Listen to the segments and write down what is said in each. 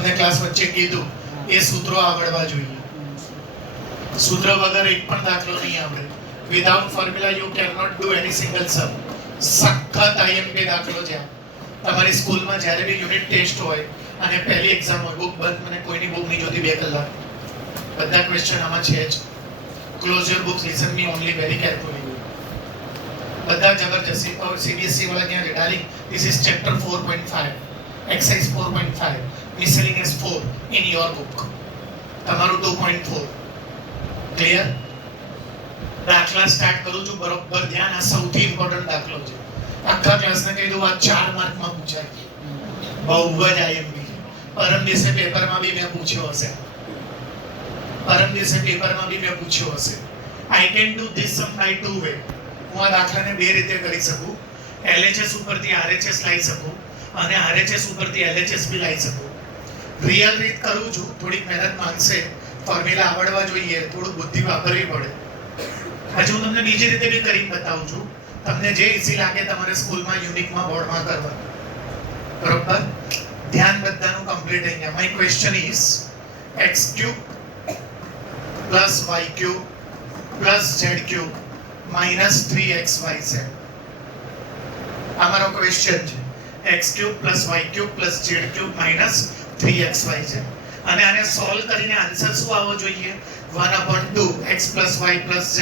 તમને ક્લાસ વચ્ચે કીધું એ સૂત્રો આવડવા જોઈએ. સૂત્ર વગર એક પણ દાખલો નહીં આવડે. Without formula you can not do any single sum. સખત આઈએમપી દાખલો છે. તમારી સ્કૂલમાં જ્યારે બી યુનિટ ટેસ્ટ હોય અને પહેલી એક્ઝામ હોય, બુક બંધ, મને કોઈની બુક નહીં જોતી 2 કલાક. બધા ક્વેશ્ચન આમાં છે જ. Close your books, listen me only very carefully. બધા જબરજસ્તી. और सीबीएसई वाला क्या है darling, this is chapter 4.5 exercise 4.5 miscellaneous 4 in your book. તમારું 2.4 ક્લિયર. દાખલા સ્ટાર્ટ કરું છું, બરોબર ધ્યાન. આ સૌથી ઇમ્પોર્ટન્ટ દાખલો છે. આખા ક્લાસને કહી દઉં, આ 4 માર્કમાં પૂછાય. બહુ જ આઈએમપી. પરમ દિવસે પેપરમાં બી મેં પૂછ્યો હશે. I can do this sum by 2 way. હું આ દાખલાને 2 રીતે કરી શકું. LHS ઉપરથી RHS લાવી શકું અને RHS ઉપરથી LHS બી લાવી શકું. રિયલ રીત કરું છું, થોડીક મહેનત માંગશે, ફોર્મ્યુલા આવડવા જોઈએ, થોડું બુદ્ધિ વાપરવી પડે. હજુ હું તમને બીજી રીતે બી કરીને બતાવું છું. તમને જે ઈઝી લાગે તમારે સ્કૂલમાં યુનિકમાં બોર્ડમાં કરવાનું. બરોબર. ધ્યાન બધાનું કમ્પ્લીટ અહીંયા. My question is x³ plus y³ plus z³ minus 3xyz. અમારો ક્વેશ્ચન છે x³ plus y³ plus z³ minus 3xyz. અને આને સોલ્વ કરીને આન્સર શું આવવો જોઈએ? 1/2 x plus y plus z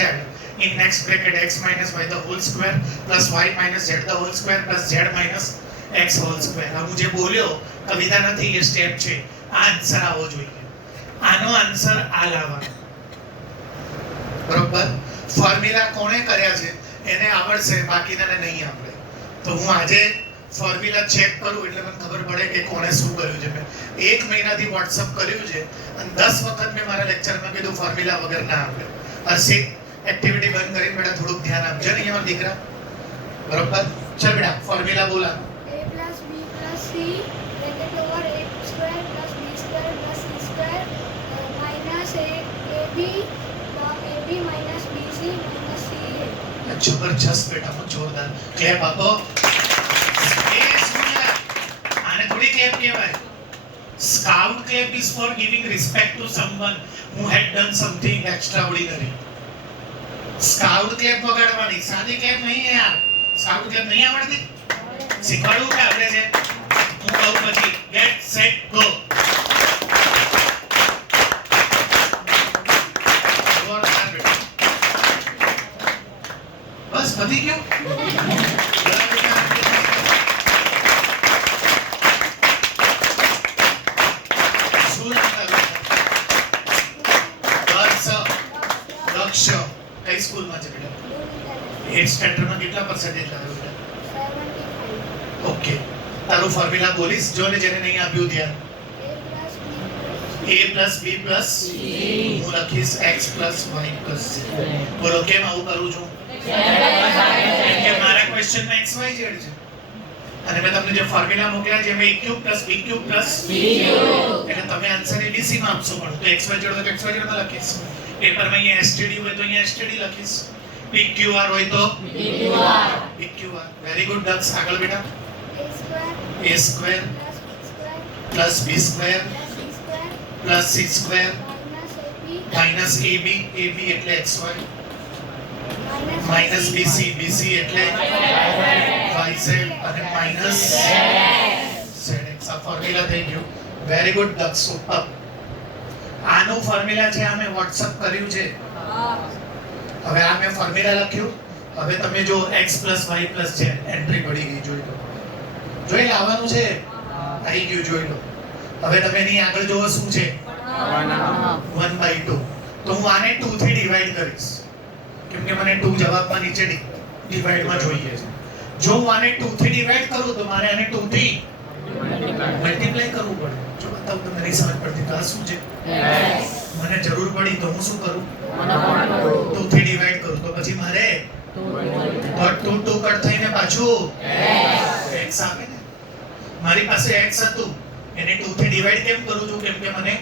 in next bracket x minus y the whole square plus y minus z the whole square plus z minus x whole square. હું જે બોલ્યો કવિતા નથી, એ સ્ટેપ છે. આ આન્સર આવવો જોઈએ. આનો આન્સર આ લાવવાનો. બરોબર. ફોર્મ્યુલા કોણે કર્યા છે એને આવડશે, બાકીનાને નહીં આવડે. તો હું આજે ફોર્મ્યુલા ચેક કરું એટલે મને ખબર પડે કે કોણે શું કર્યું છે. મેં 1 મહિનાથી વોટ્સઅપ કર્યું છે અને 10 વખત મેં મારા લેક્ચરમાં કીધું ફોર્મ્યુલા વગર ના આવડે. હર્ષિત, એક્ટિવિટી બંધ કરીને બેટા થોડુંક ધ્યાન આપજો ને મારા દીકરા. બરોબર. ચાલ બેટા ફોર્મ્યુલા બોલા. a plus b plus c bracket over a square plus b square plus c square minus ab minus bc minus ca. જબરજસ્ત બેટા, હું જોરદાર. ક્લેપ આપો. આને થોડી ક્લેપ કહેવાય. Scout clap is for giving respect to someone who had done something extraordinary. Scout clap વગાડવાની, સાદી ક્લેપ નહીં યાર. સ્કાઉટ ક્લેપ નહીં આવડતી? શીખવાડું કે આવડે છે? હું કહું પછી ગેટ સેટ ગો. બસ પતી ગયું. શું લક્ષ્ય કઈ સ્કૂલમાં છે બેટા? 8th સ્ટેન્ડર્ડમાં કેટલા પર્સન્ટેજ લાવ્યો બેટા? 75. ઓકે. તારું ફોર્મ્યુલા બોલીશ જો ને જેને નહીં આપ્યું ધ્યાન. a plus b plus c. હું લખીશ x plus y plus z. બોલો કેમ આવું કરું છું? કેમ કે મારા ક્વેશ્ચનમાં x y z છે અને મેં તમને જે ફોર્મ્યુલા મોકલ્યા છે એમાં a³ plus b³ plus c³ એટલે તમે આન્સર abc માં આપશો. પણ તો x y z હોય તો x y z માં લખીશ. પેપરમાં અહીંયા std હોય તો અહીંયા std લખીશ. pqr હોય તો pqr. વેરી ગુડ દક્ષ. આગળ બેટા. a square plus b square plus c square minus ab એટલે xy minus bc એટલે yz અને minus zx. આ ફોર્મ્યુલા થઈ ગયું. વેરી ગુડ દક્ષ. સુપર. આનું ફોર્મ્યુલા છે, આ મેં WhatsApp કર્યું છે. હવે આ મેં ફોર્મ્યુલા લખ્યું. હવે તમે જો x plus y plus z entry પડી ગઈ. જોઈ લો. જોઈ લાવવાનું છે. આવી ગયું. જોઈ લો. હવે તમે એની આગળ જોવો શું છે? 1/2. તો હું આને 2 થી ડિવાઈડ કરીશ કેમ કે મને 2 જવાબમાં નીચે ડિવાઈડમાં જોઈએ છે. જો હું આને 2 થી ડિવાઈડ કરું તો મારે આને 2 થી મલ્ટીપ્લાય કરવું પડે. જો બતાવું તમને નહીં સમજ પડતી તો આ શું છે? મને જરૂર પડી તો હું શું કરું? 2 થી ડિવાઈડ કરું તો પછી મારે 2 કટ થઈને પાછું x આવે ને. મારી પાસે x હતું એને 2 થી ડિવાઈડ કેમ કરું છું? કેમ કે મને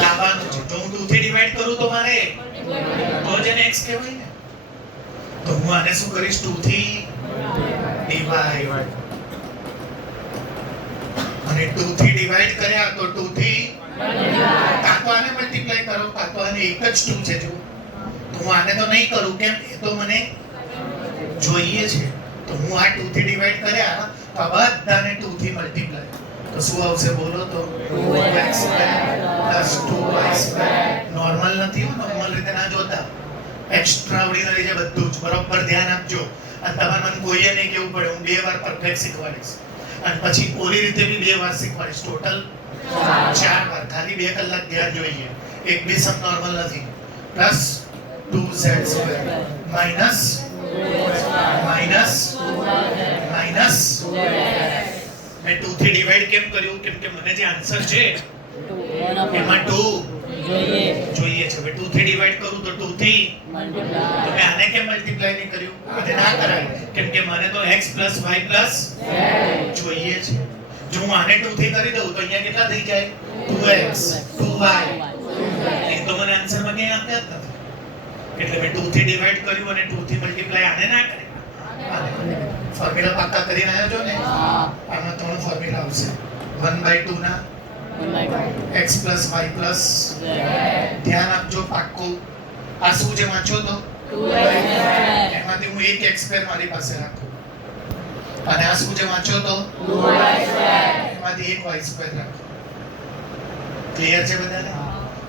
લાવવાનું છે. જો હું 2 થી ડિવાઈડ કરું તો મારે તો જ એને x કહેવાય ને. તો હું આને શું કરીશ? 2 થી ડિવાઈડ. અને 2 થી ડિવાઈડ કર્યા તો એક જ 2 છે જો. તો હું આને તો નહીં કરું કેમ એ તો મને જોઈએ છે. તો હું આ 2 થી ડિવાઈડ કર્યા તો આ બધાને 2 થી મલ્ટીપ્લાય તો શું આવશે બોલો તો 2x પ્લસ 2y નોર્મલ નથી હો, નોર્મલ રીતે ના જોતા, એક્સ્ટ્રા ઓર્ડિનરી છે બધું જ. બરોબર ધ્યાન આપજો. અને તમારે મને કોઈએ નહીં કેવું પડે, હું 2 વાર પરફેક્ટ શીખવાડીશ અને પછી ઓલી રીતે બી 2 વાર શીખવાડીશ. ટોટલ 4 વાર. ખાલી 2 કલાક ધ્યાન જોઈએ. એક બી સમ નોર્મલ નથી. પ્લસ 2z² માઇનસ મેં 2 થી ડિવાઈડ કેમ કર્યું? કેમ કે મને જે આન્સર છે એમાં 2 જોઈએ છે. હવે 2 થી ડિવાઈડ કરું તો 2 થી તો મેં આને કેમ મલ્ટીપ્લાય નહીં કર્યું? આને ના કરાય કેમ કે મને તો x y જોઈએ છે. જો હું આને 2 થી કરી દઉં તો અહીંયા કેટલા થઈ જાય? 2x 2y. એ તો મને આન્સરમાં ક્યાંય આપ્યા જ નથી. એટલે મેં 2 થી ડિવાઈડ કર્યું અને 2 થી મલ્ટીપ્લાય આને ના કર્યું. ફોર્મ્યુલા પાકા કરીને આવ્યો છો ને? આમાં 3 ફોર્મ્યુલા આવશે. 1/2 ના x plus y plus ધ્યાન આપજો પાક્કું. આ શું છે વાંચો તો? એમાંથી હું એક x સ્ક્વેર મારી પાસે રાખું અને આ શું છે વાંચો તો? એમાંથી એક y સ્ક્વેર રાખું. ક્લિયર છે બધાને?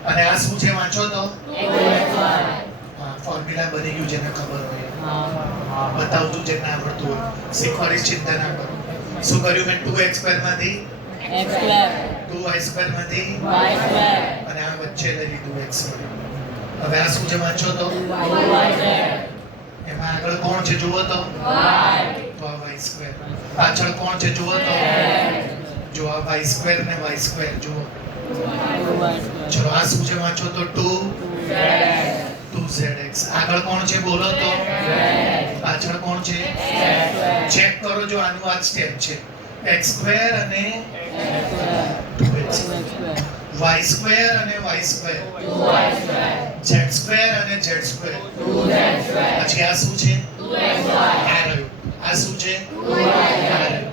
અને આ શું છે વાંચો તો? ફોર્મ્યુલા બની ગયું જેને ખબર હોય બતાવજો, જેને આવડતું હોય શીખવાડીશ, ચિંતા ના કરો. શું કર્યું મેં? 2x સ્ક્વેર માંથી x સ્ક્વેર, 2y સ્ક્વેર માંથી y સ્ક્વેર અને આ વચ્ચે લઈ લીધું x સ્ક્વેર. હવે આ શું છે વાંચો તો? એમાં આગળ કોણ છે જુઓ તો? તો આ y સ્ક્વેર. પાછળ કોણ છે જુઓ તો? જો આ y સ્ક્વેર ને y સ્ક્વેર જુઓ. ચલો આ શું છે વાંચો તો? 2zx. આગળ કોણ છે બોલો તો? પાછળ કોણ છે? ચેક કરો જો આનું આ સ્ટેપ છે. x સ્ક્વેર અને 2x y સ્ક્વેર અને y સ્ક્વેર z સ્ક્વેર અને z સ્ક્વેર. પછી આ શું છે? આ રહ્યું. આ શું છે?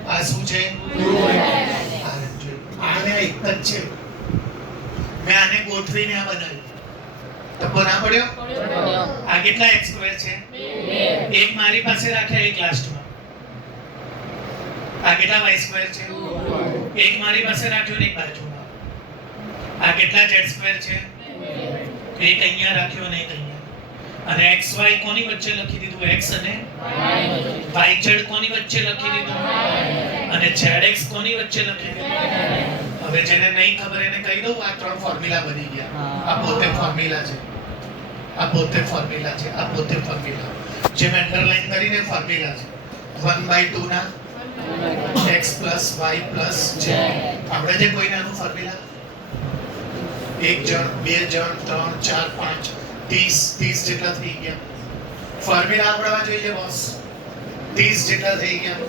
આ શું છે? આને એક જ છે. મેં આને ગોઠવીને આ બનાવ્યું. ટપ્પો ના પડ્યો? આ કેટલા x સ્ક્વેર છે? એક મારી પાસે રાખ્યા, એક લાસ્ટમાં. આ કેટલા y સ્ક્વેર છે? એક મારી પાસે રાખ્યો ને એક બાજુમાં. આ કેટલા z સ્ક્વેર છે? એક અહીંયા રાખ્યો ને એક અહીંયા. અને xy કોની વચ્ચે લખી દીધું? x અને yz કોની વચ્ચે લખી દીધું? અને zx કોની વચ્ચે લખી દીધું? હવે જેને નહીં ખબર એને કહી દઉં, આ 3 ફોર્મ્યુલા બની ગયા. આ પોતે ફોર્મ્યુલા છે, આ પોતે ફોર્મ્યુલા છે, આ પોતે ફોર્મ્યુલા જે મેં અંડરલાઈન કરીને ફોર્મ્યુલા છે. 1/2 ના x plus y plus z. આપણે જે કોઈને આનું ફોર્મ્યુલા 1 જણ 2 જણ 3 4 5 30 જેટલા થઈ ગયા. ફોર્મ્યુલા આપણા જોઈએ બોસ 30 જેટલા થઈ ગયા.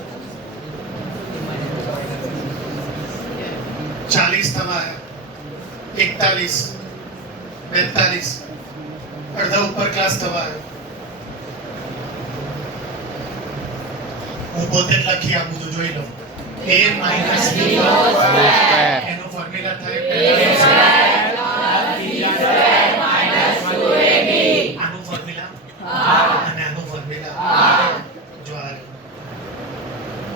40 થવા 41 42 અડધા ઉપર ક્લાસ થવા. હું પોતે જ લખી આપું તો જોઈ લો. a minus b એનો ફોર્મ્યુલા થાય આનું ફોર્મ્યુલા અને આનું ફોર્મ્યુલા જો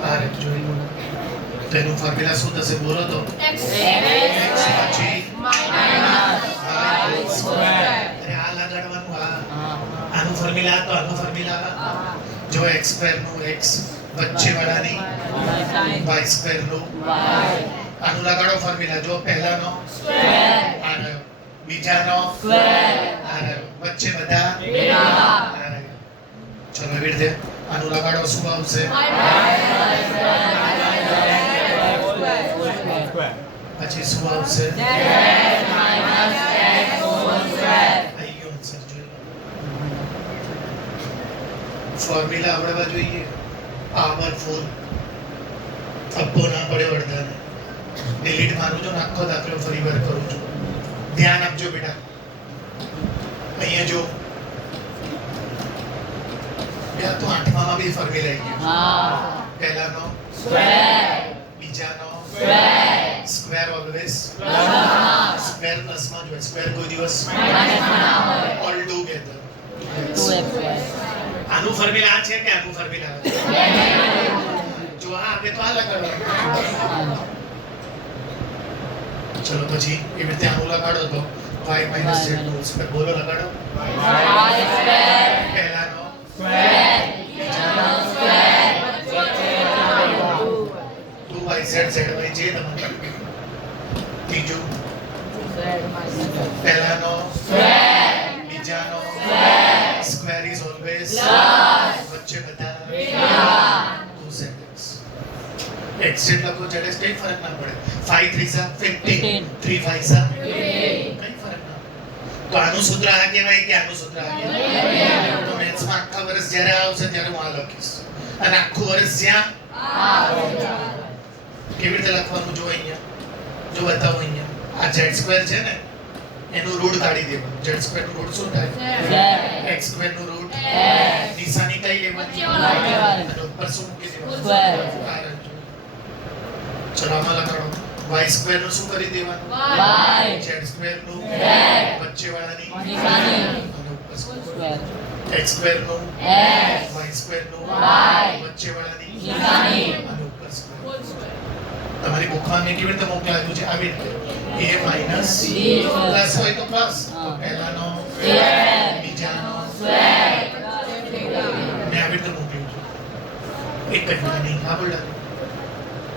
આ જોઈ લો. તેનું ફોર્મ્યુલા શું થશે બોલો તો? x પછી અરે આ લગાડવાનું. આનું ફોર્મ્યુલા તો આનું ફોર્મ્યુલા જો x સ્ક્વેર નું x વચ્ચે વાળાની y સ્ક્વેર નું આનું લગાડો ફોર્મ્યુલા. જો પહેલાનો સ્ક્વેર આ રહ્યો, બીજાનો સ્ક્વેર આ રહ્યો, વચ્ચે બધા આ રહ્યો. ચલો એવી રીતે આનું લગાડો શું આવશે? પછી શું આવશે? ફોર્મ્યુલા આવડવા જોઈએ. પાવરફુલ. થપ્પો ના પડ્યો અડધાને. ડિલીટ મારું છું, આખો દાખલો ફરી વાર કરું છું. ધ્યાન આપજો બેટા. અહીંયા જો તો 8માં બી ફોર્મ્યુલા આવી ગયો. પહેલાનો સ્ક્વેર, બીજાનો સ્ક્વેર ઓલવેઝ સ્ક્વેર પ્લસમાં જ હોય, સ્ક્વેર કોઈ દિવસ ઓલ ટુગેધર. આનું ફોર્મ્યુલા આ છે કે આનું ફોર્મ્યુલા આ છે? જો આ આવે તો આ લગાડવાનું. ચલો પછી એવી રીતે આનું લગાડો તો y minus z નો સ્ક્વેર. બોલો લગાડો. પહેલાનો બીજાનો 2yz zy જે તમારે. ત્રીજું પહેલાનો બીજાનો સ્ક્વેર ઇઝ ઓલવેઝ વચ્ચે બધા 2zx. x લખો zx કઈ ફરક ના પડે. 5 3 सा 15 3 5 सा કઈ ફરક ના. તો આનું સૂત્ર આ કહેવાય કે આનું સૂત્ર આ કહેવાય? તો મેથ્સમાં આખા વર્ષ જ્યારે આવશે ત્યારે હું આ લખીશ અને આખું વર્ષ જ્યાં કેવી રીતે લખવાનું જો અહીંયા જો બતાવો અહીંયા આ z સ્ક્વેર છે ને એનું રૂટ કાઢી દેવાનું. z સ્ક્વેર નું રૂટ શું થાય? x સ્ક્વેર નું રૂટ નિશાની કઈ લેવાની અને ઉપર શું મૂકી દેવાનું? ચલો આમાં લખાડો. y સ્ક્વેર નું શું કરી દેવાનું? z સ્ક્વેર નું વચ્ચે વાળાની નિશાની અને ઉપર સ્ક્વેર. x સ્ક્વેર નું y સ્ક્વેર નું વચ્ચે વાળાની નિશાની અને ઉપર સ્ક્વેર. તમારી બુકમાં મેં કેવી રીતે મોકલાવ્યું છે આવી રીતે a માઈનસ પ્લસ હોય તો પ્લસ, તો પહેલાનો બીજાનો મેં આવી રીતે મોકલ્યું છે. એક જ નહીં આ બોલ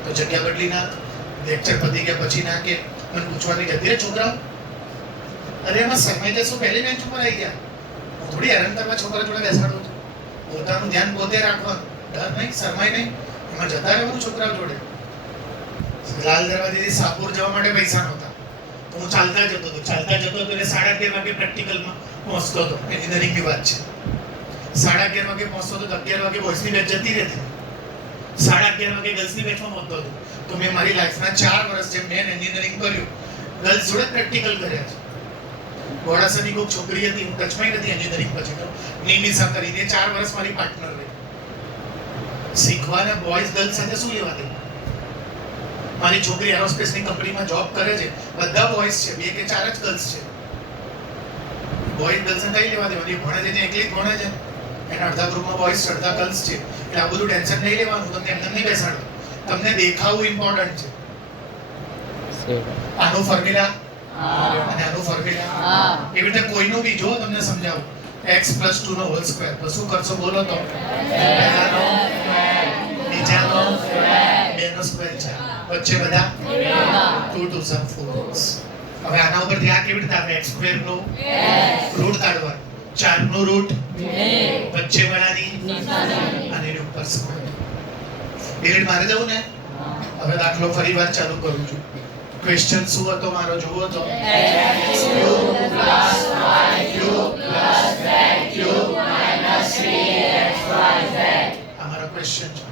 તો જગ્યા બદલી ના. લેક્ચર પતી ગયા પછી ના કે મને પૂછવાની જતી રહે છોકરાઓ. અરે એમાં સમય જશું પહેલી બેન્ચ ઉપર આવી ગયા. હું થોડી હેરાન કરવા છોકરા જોડે બેસાડું છું. પોતાનું ધ્યાન પોતે રાખવાનું, ડર નહીં, શરમાય નહીં, એમાં જતા રહેવાનું છોકરાઓ જોડે. લાલ દરવાજેથી સાપુર જવા માટે પૈસા નહોતા તો હું ચાલતા જતો હતો એટલે 11:30 વાગે પ્રેક્ટિકલમાં પહોંચતો હતો. એન્જિનિયરિંગની વાત છે. 11:30 વાગે પહોંચતો હતો તો 11 વાગે બોયસની બેચ જતી રહેતી. 11:30 વાગે ગર્લ્સની બેચમાં પહોંચતો હતો. તો મેં મારી લાઈફના 4 વર્ષ જેમ મેં એન્જિનિયરિંગ કર્યું ગર્લ્સ જોડે પ્રેક્ટિકલ કર્યા છે. મોડાસાની કોઈ છોકરી હતી, હું ટચમાં નથી એન્જિનિયરિંગ પછી તો નિમિષા કરીને 4 વર્ષ મારી પાર્ટનર રહી. શીખવાના બોયઝ ગર્લ્સ સાથે શું લેવા દેવા? મારી છોકરી એરોસ્પેસની કંપનીમાં જોબ કરે છે, બધા બોયઝ છે, 2 કે 4 જ ગર્લ્સ છે. બોયઝ ગર્લ્સને કઈ લેવા દેવાની? ભણે છે એકલી જ ભણે છે, એના અડધા ગ્રુપમાં બોયઝ અડધા ગર્લ્સ છે. એટલે આ બધું ટેન્શન નહીં લેવાનું. તમને એમને નહીં બેસાડો, તમને દેખાવું ઇમ્પોર્ટન્ટ છે. આનું ફોર્મ્યુલા અને આનું ફોર્મ્યુલા એવી રીતે કોઈનું બી જો તમને સમજાવું. x + 2 નો હોલ સ્ક્વેર તો શું કરશો બોલો તો? પહેલાનો બીજાનો બેનો સ્ક્વેર છે, વચ્ચે બધા 2 2 * 4. હવે આના ઉપરથી આ કેવી રીતે આપણે x સ્ક્વેર નો રૂટ કાઢવાનું. 4 નો રૂટ વચ્ચે વાળાની નિશાની અને એની ઉપર સ્ક્વેર. ડિલીટ મારી દઉં ને. હવે દાખલો ફરીવાર ચાલુ કરું છું. ક્વેશ્ચન શું હતો મારો જોવો તો? x³ + y³ + z³ - 3xyz. અમારો ક્વેશ્ચન છે.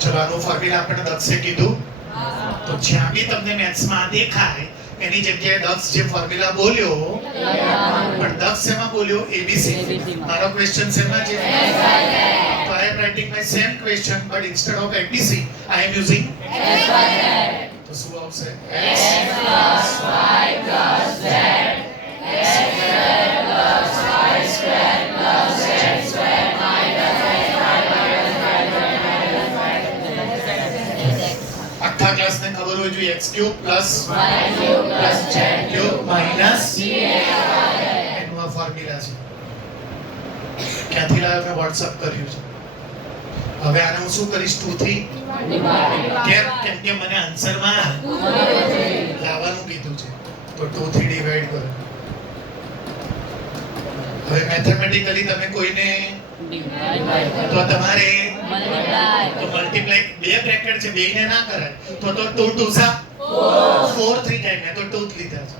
ચલો આનો ફોર્મ્યુલા આપણે દક્ષે કીધું તો જ્યાં બી તમને મેથ્સમાં દેખાય એની જગ્યાએ દક્ષ જે ફોર્મ્યુલા બોલ્યો પણ દક્ષ શેમાં બોલ્યો? એબીસી. મારો ક્વેશ્ચન શેમાં છે? તો I am writing my same question but instead of ABC I am using XYZ. તો શું આવશે? x + y + z આખા ક્લાસને ખબર હોય જોઈએ x³ + y³ + z³ - એનું આ ફોર્મ્યુલા છે. ક્યાંથી લાવ્યો? મેં WhatsApp કર્યું છે. હવે આને હું શું કરીશ? 2 3 કેમ કે મને આન્સરમાં લાવવાનું કીધું છે તો 2 3 ડિવાઈડ કરો. હવે મેથેમેટિકલી તમે કોઈને તો તમારે તો મલ્ટીપ્લાય બે બ્રેકેટ છે બેને ના કરાય તો 2 2 * 4 3 ટાઈમ ને તો 2 જ લીધા છે.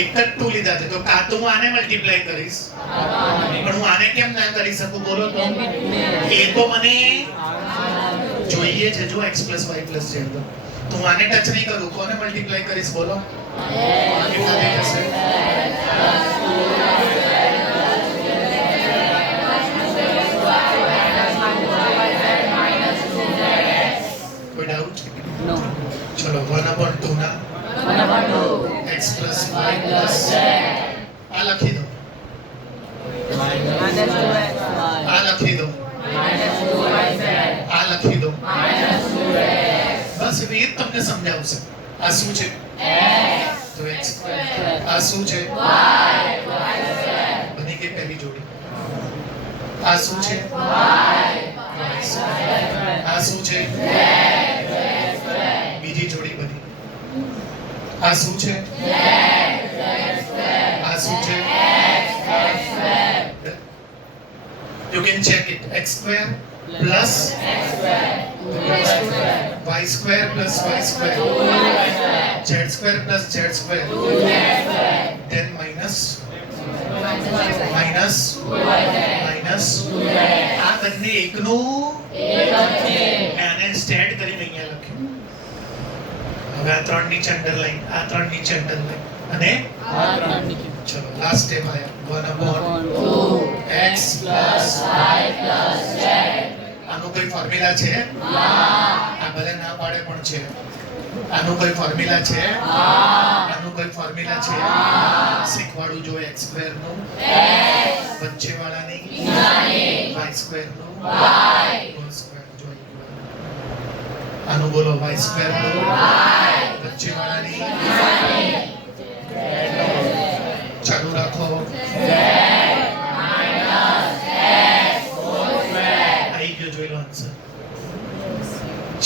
એક જ 2 લીધા છે તો કાં તો હું આને મલ્ટીપ્લાય કરીશ પણ હું આને કેમ ના કરી શકું બોલો તો? એ તો મને જોઈએ છે જો x + y + z તો હું આને ટચ નહીં કરું. કોને મલ્ટીપ્લાય કરીશ બોલો? કેટલા થઈ જશે? કોઈ ડાઉટ? No. ચલો 1/2 ના 1/2 આ શું છે? તો x સ્ક્વેર. આ શું છે? બની ગઈ પહેલી જોડી. આ શું છે? આ શું છે? બીજી જોડી બની. આ શું છે? આ શું છે? You can check it. X square plus y square plus y square. Z square plus Z square. Then minus. આ બંને એકનું આને સ્ટેડ કરીને અહીંયા લખ્યું. હવે આ ત્રણ નીચે અંડરલાઈન, આ ત્રણ નીચે અંડરલાઈન અને ચલો લાસ્ટ સ્ટેપ આયા 1/2 x plus y plus z. આનો કોઈ ફોર્મ્યુલા છે? આ ભલે ના પાડે પણ છે. આનો કોઈ ફોર્મ્યુલા છે? આનો કોઈ ફોર્મ્યુલા છે? શીખવાડું જો x સ્ક્વેર નું વચ્ચે વાળાની y સ્ક્વેર નું હોલ સ્ક્વેર જો આનું બોલો y સ્ક્વેર નું વચ્ચે વાળાની ચાલુ રાખો. આવી ગયો જોઈ લો આન્સર.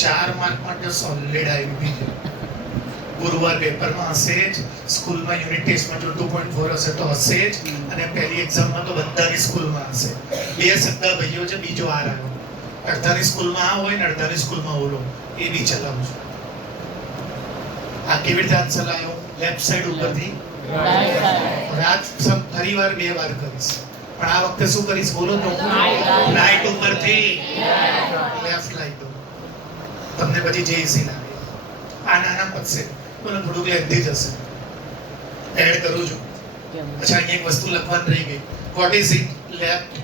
4 માર્ક માટે સોલિડ આવી ગયો. ગુરુવાર પેપરમાં હશે જ, સ્કૂલમાં યુનિટ ટેસ્ટમાં જો 2.4 હશે તો હશે જ, અને પહેલી એક્ઝામમાં તો બધાની સ્કૂલમાં હશે. બે સગા ભાઈઓ છે, બીજો આ રહ્યો. અડધાની સ્કૂલમાં આ હોય ને અડધાની સ્કૂલમાં ઓલો. એ બી ચલાવું છું. આ કેવી રીતે આન્સર લાવ્યો? લેફ્ટ સાઈડ ઉપરથી રાત સબ ફરીવાર બે વાર કરીશ, પણ આ વખતે શું કરીશ બોલો તો? રાઈટ ઉપરથી લેફ્ટ લાઈટ. તમને પછી જે ઈઝી લાગે. આ નાના પડશે પણ થોડુંક લેન્ધી થશે. એડ કરું છું. અચ્છા, અહીંયા એક વસ્તુ લખવાની રહી ગઈ. What is it? લેફ્ટ.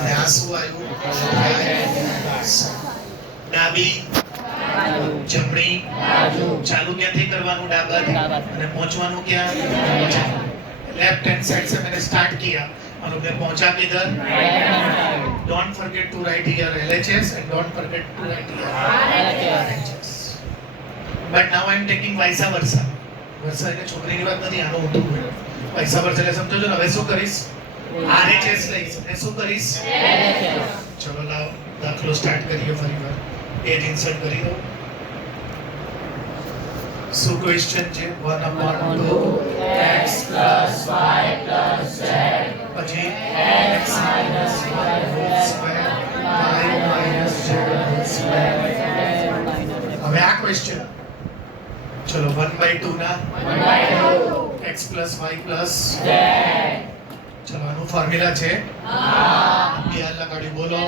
અને આ શું આવ્યું? ડાબી જમણી ચાલુ ક્યાંથી કરવાનું? ડાબાથી. અને પહોંચવાનું ક્યાં? लेफ्ट हैंड साइड से मैंने स्टार्ट किया और मैं पहुंचा किधर? Don't forget to write here LHS and don't forget to write here RHS. But now I am taking vice versa. versa એટલે છોકરીની વાત નથી, આનો ઊંધું હોય. vice versa એટલે સમજો છો ને. હવે શું કરીશ? RHS લઈશ અને શું કરીશ? ચલો લાવો દાખલો સ્ટાર્ટ કરીએ ફરીવાર. પેજ ઇન્સર્ટ કરી દો. શું ક્વેશ્ચન છે? 1/2 x plus y plus z પછી x minus y whole square y minus z whole square. હવે આ ક્વેશ્ચન ચલો 1/2 ના 1/2 x plus y plus z. ચલો આનું ફોર્મ્યુલા છે બે લગાડી બોલો.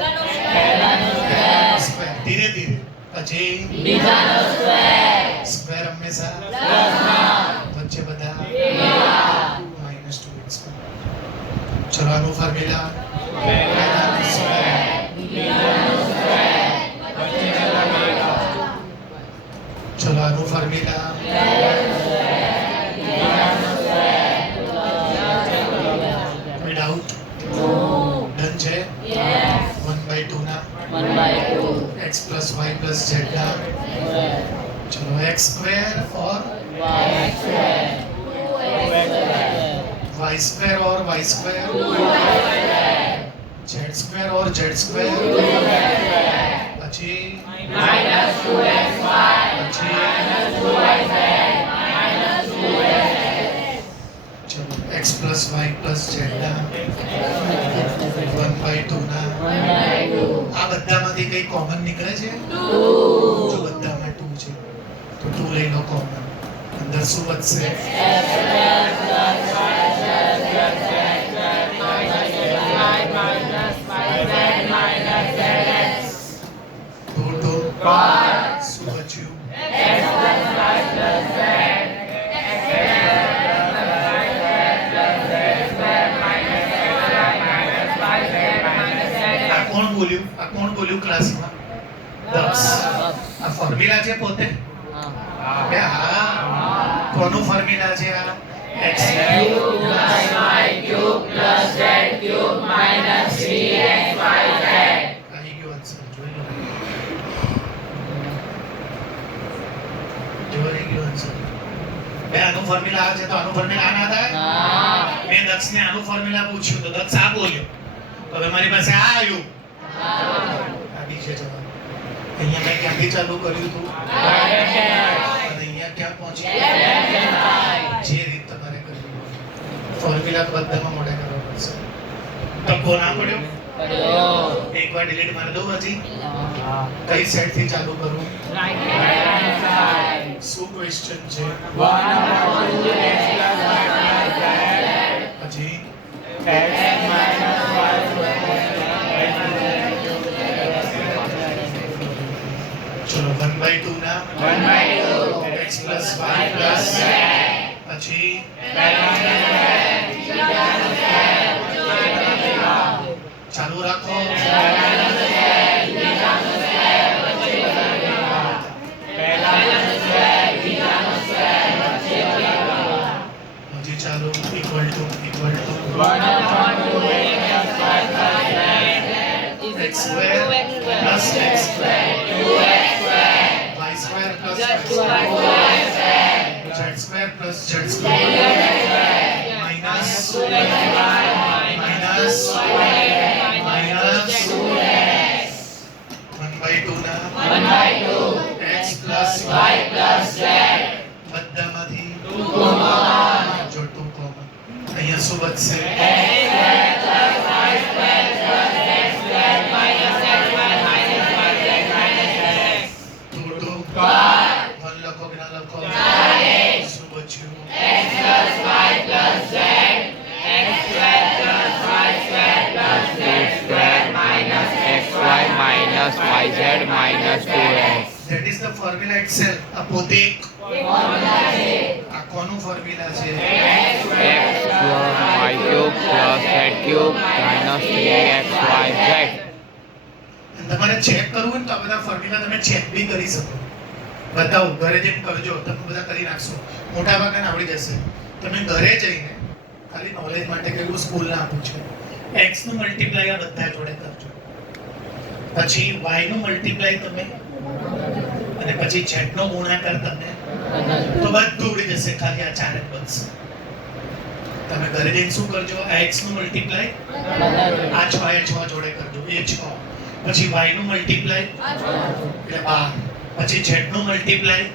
સ્ક્વેર ધીરે ધીરે પછી બીજાનો સ્ક્વેર. સ્ક્વેર હંમેશા વચ્ચે બધા -2x. ચલો આનું ફોર્મ્યુલા ચલો આનું ફોર્મ્યુલા કોઈ ડાઉટ? ડન છે. 1/2 ના 1/2 x plus y plus z ના चलो x स्क्वायर और y स्क्वायर और y स्क्वायर z स्क्वायर और z स्क्वायर પછી -2xy -2yz चलो x plus y plus z ના 1/2 ના 1/2. આ બધામાંથી કઈ કોમન નીકળે છે? 2. જો બધામાં 2 છે તો 2 લઈ લો કોમન. અંદર શું વધશે? શું બચ્યું? આ કોણ બોલ્યું ક્લાસમાં? દક્ષ. આ ફોર્મ્યુલા છે પોતે? હા. કોનું ફોર્મ્યુલા છે આ? x cube plus y cube plus z cube minus 3xyz. આવી ગયો આન્સર જોઈ લો. બે આનું ફોર્મ્યુલા આ છે તો આનું ફોર્મ્યુલા આ ના થાય. મેં દક્ષને આનું ફોર્મ્યુલા પૂછ્યું તો દક્ષ આ બોલ્યો. તો હવે મારી પાસે આ આવ્યું. આ બી છે જવાબ. અહીંયા મેં ક્યાંથી ચાલુ કર્યું હતું અને અહીંયા ક્યાં પહોંચી જે રીત તમારે કરવી ફોર્મ્યુલા બધામાં મોઢે કરવો પડશે. તકો ના પડ્યો એકવાર ડિલીટ મારી દઉં હજી કઈ સાઈડ થી ચાલુ કરું શું ક્વેશ્ચન છે હજી ચલો 1/2 ના 1/2 x plus y plus પછી ચાલુ રાખો હજી ચાલુ equal to x square plus x square y square plus y square z square plus z square minus minus 1/2 ના 1/2 x plus y plus z બધામાંથી 2 કોમન જો 2 કોમન અહીંયા શું બચશે લખો કે ના લખો શું બચ્યું minus yz minus 2x. that is the formula itself. આ પોતે એક આ કોનું ફોર્મ્યુલા છે x plus y cube plus z cube minus 3xyz. તમારે ચેક કરવું હોય તો આ બધા ફોર્મ્યુલા તમે ચેક બી કરી શકો. બતાવો ઘરે જઈને કરજો તમે બધા કરી નાખશો મોટા ભાગના આવડી જશે. તમે ઘરે જઈને ખાલી નોલેજ માટે કેવું સ્કૂલ ના આપું છે x નું મલ્ટીપ્લાય આ બધા જોડે કરજો પછી y નું મલ્ટીપ્લાય તમે અને પછી z નો ગુણાકાર તમે તો બધું ઉડી જશે ખાલી આ ચાર જ બનશે. તમે ઘરે જઈને શું કરજો આ x નું મલ્ટીપ્લાય આ 6 એ 6 જોડે કરજો એ 6 પછી y નું મલ્ટીપ્લાય એટલે 12 પછી z નું મલ્ટીપ્લાય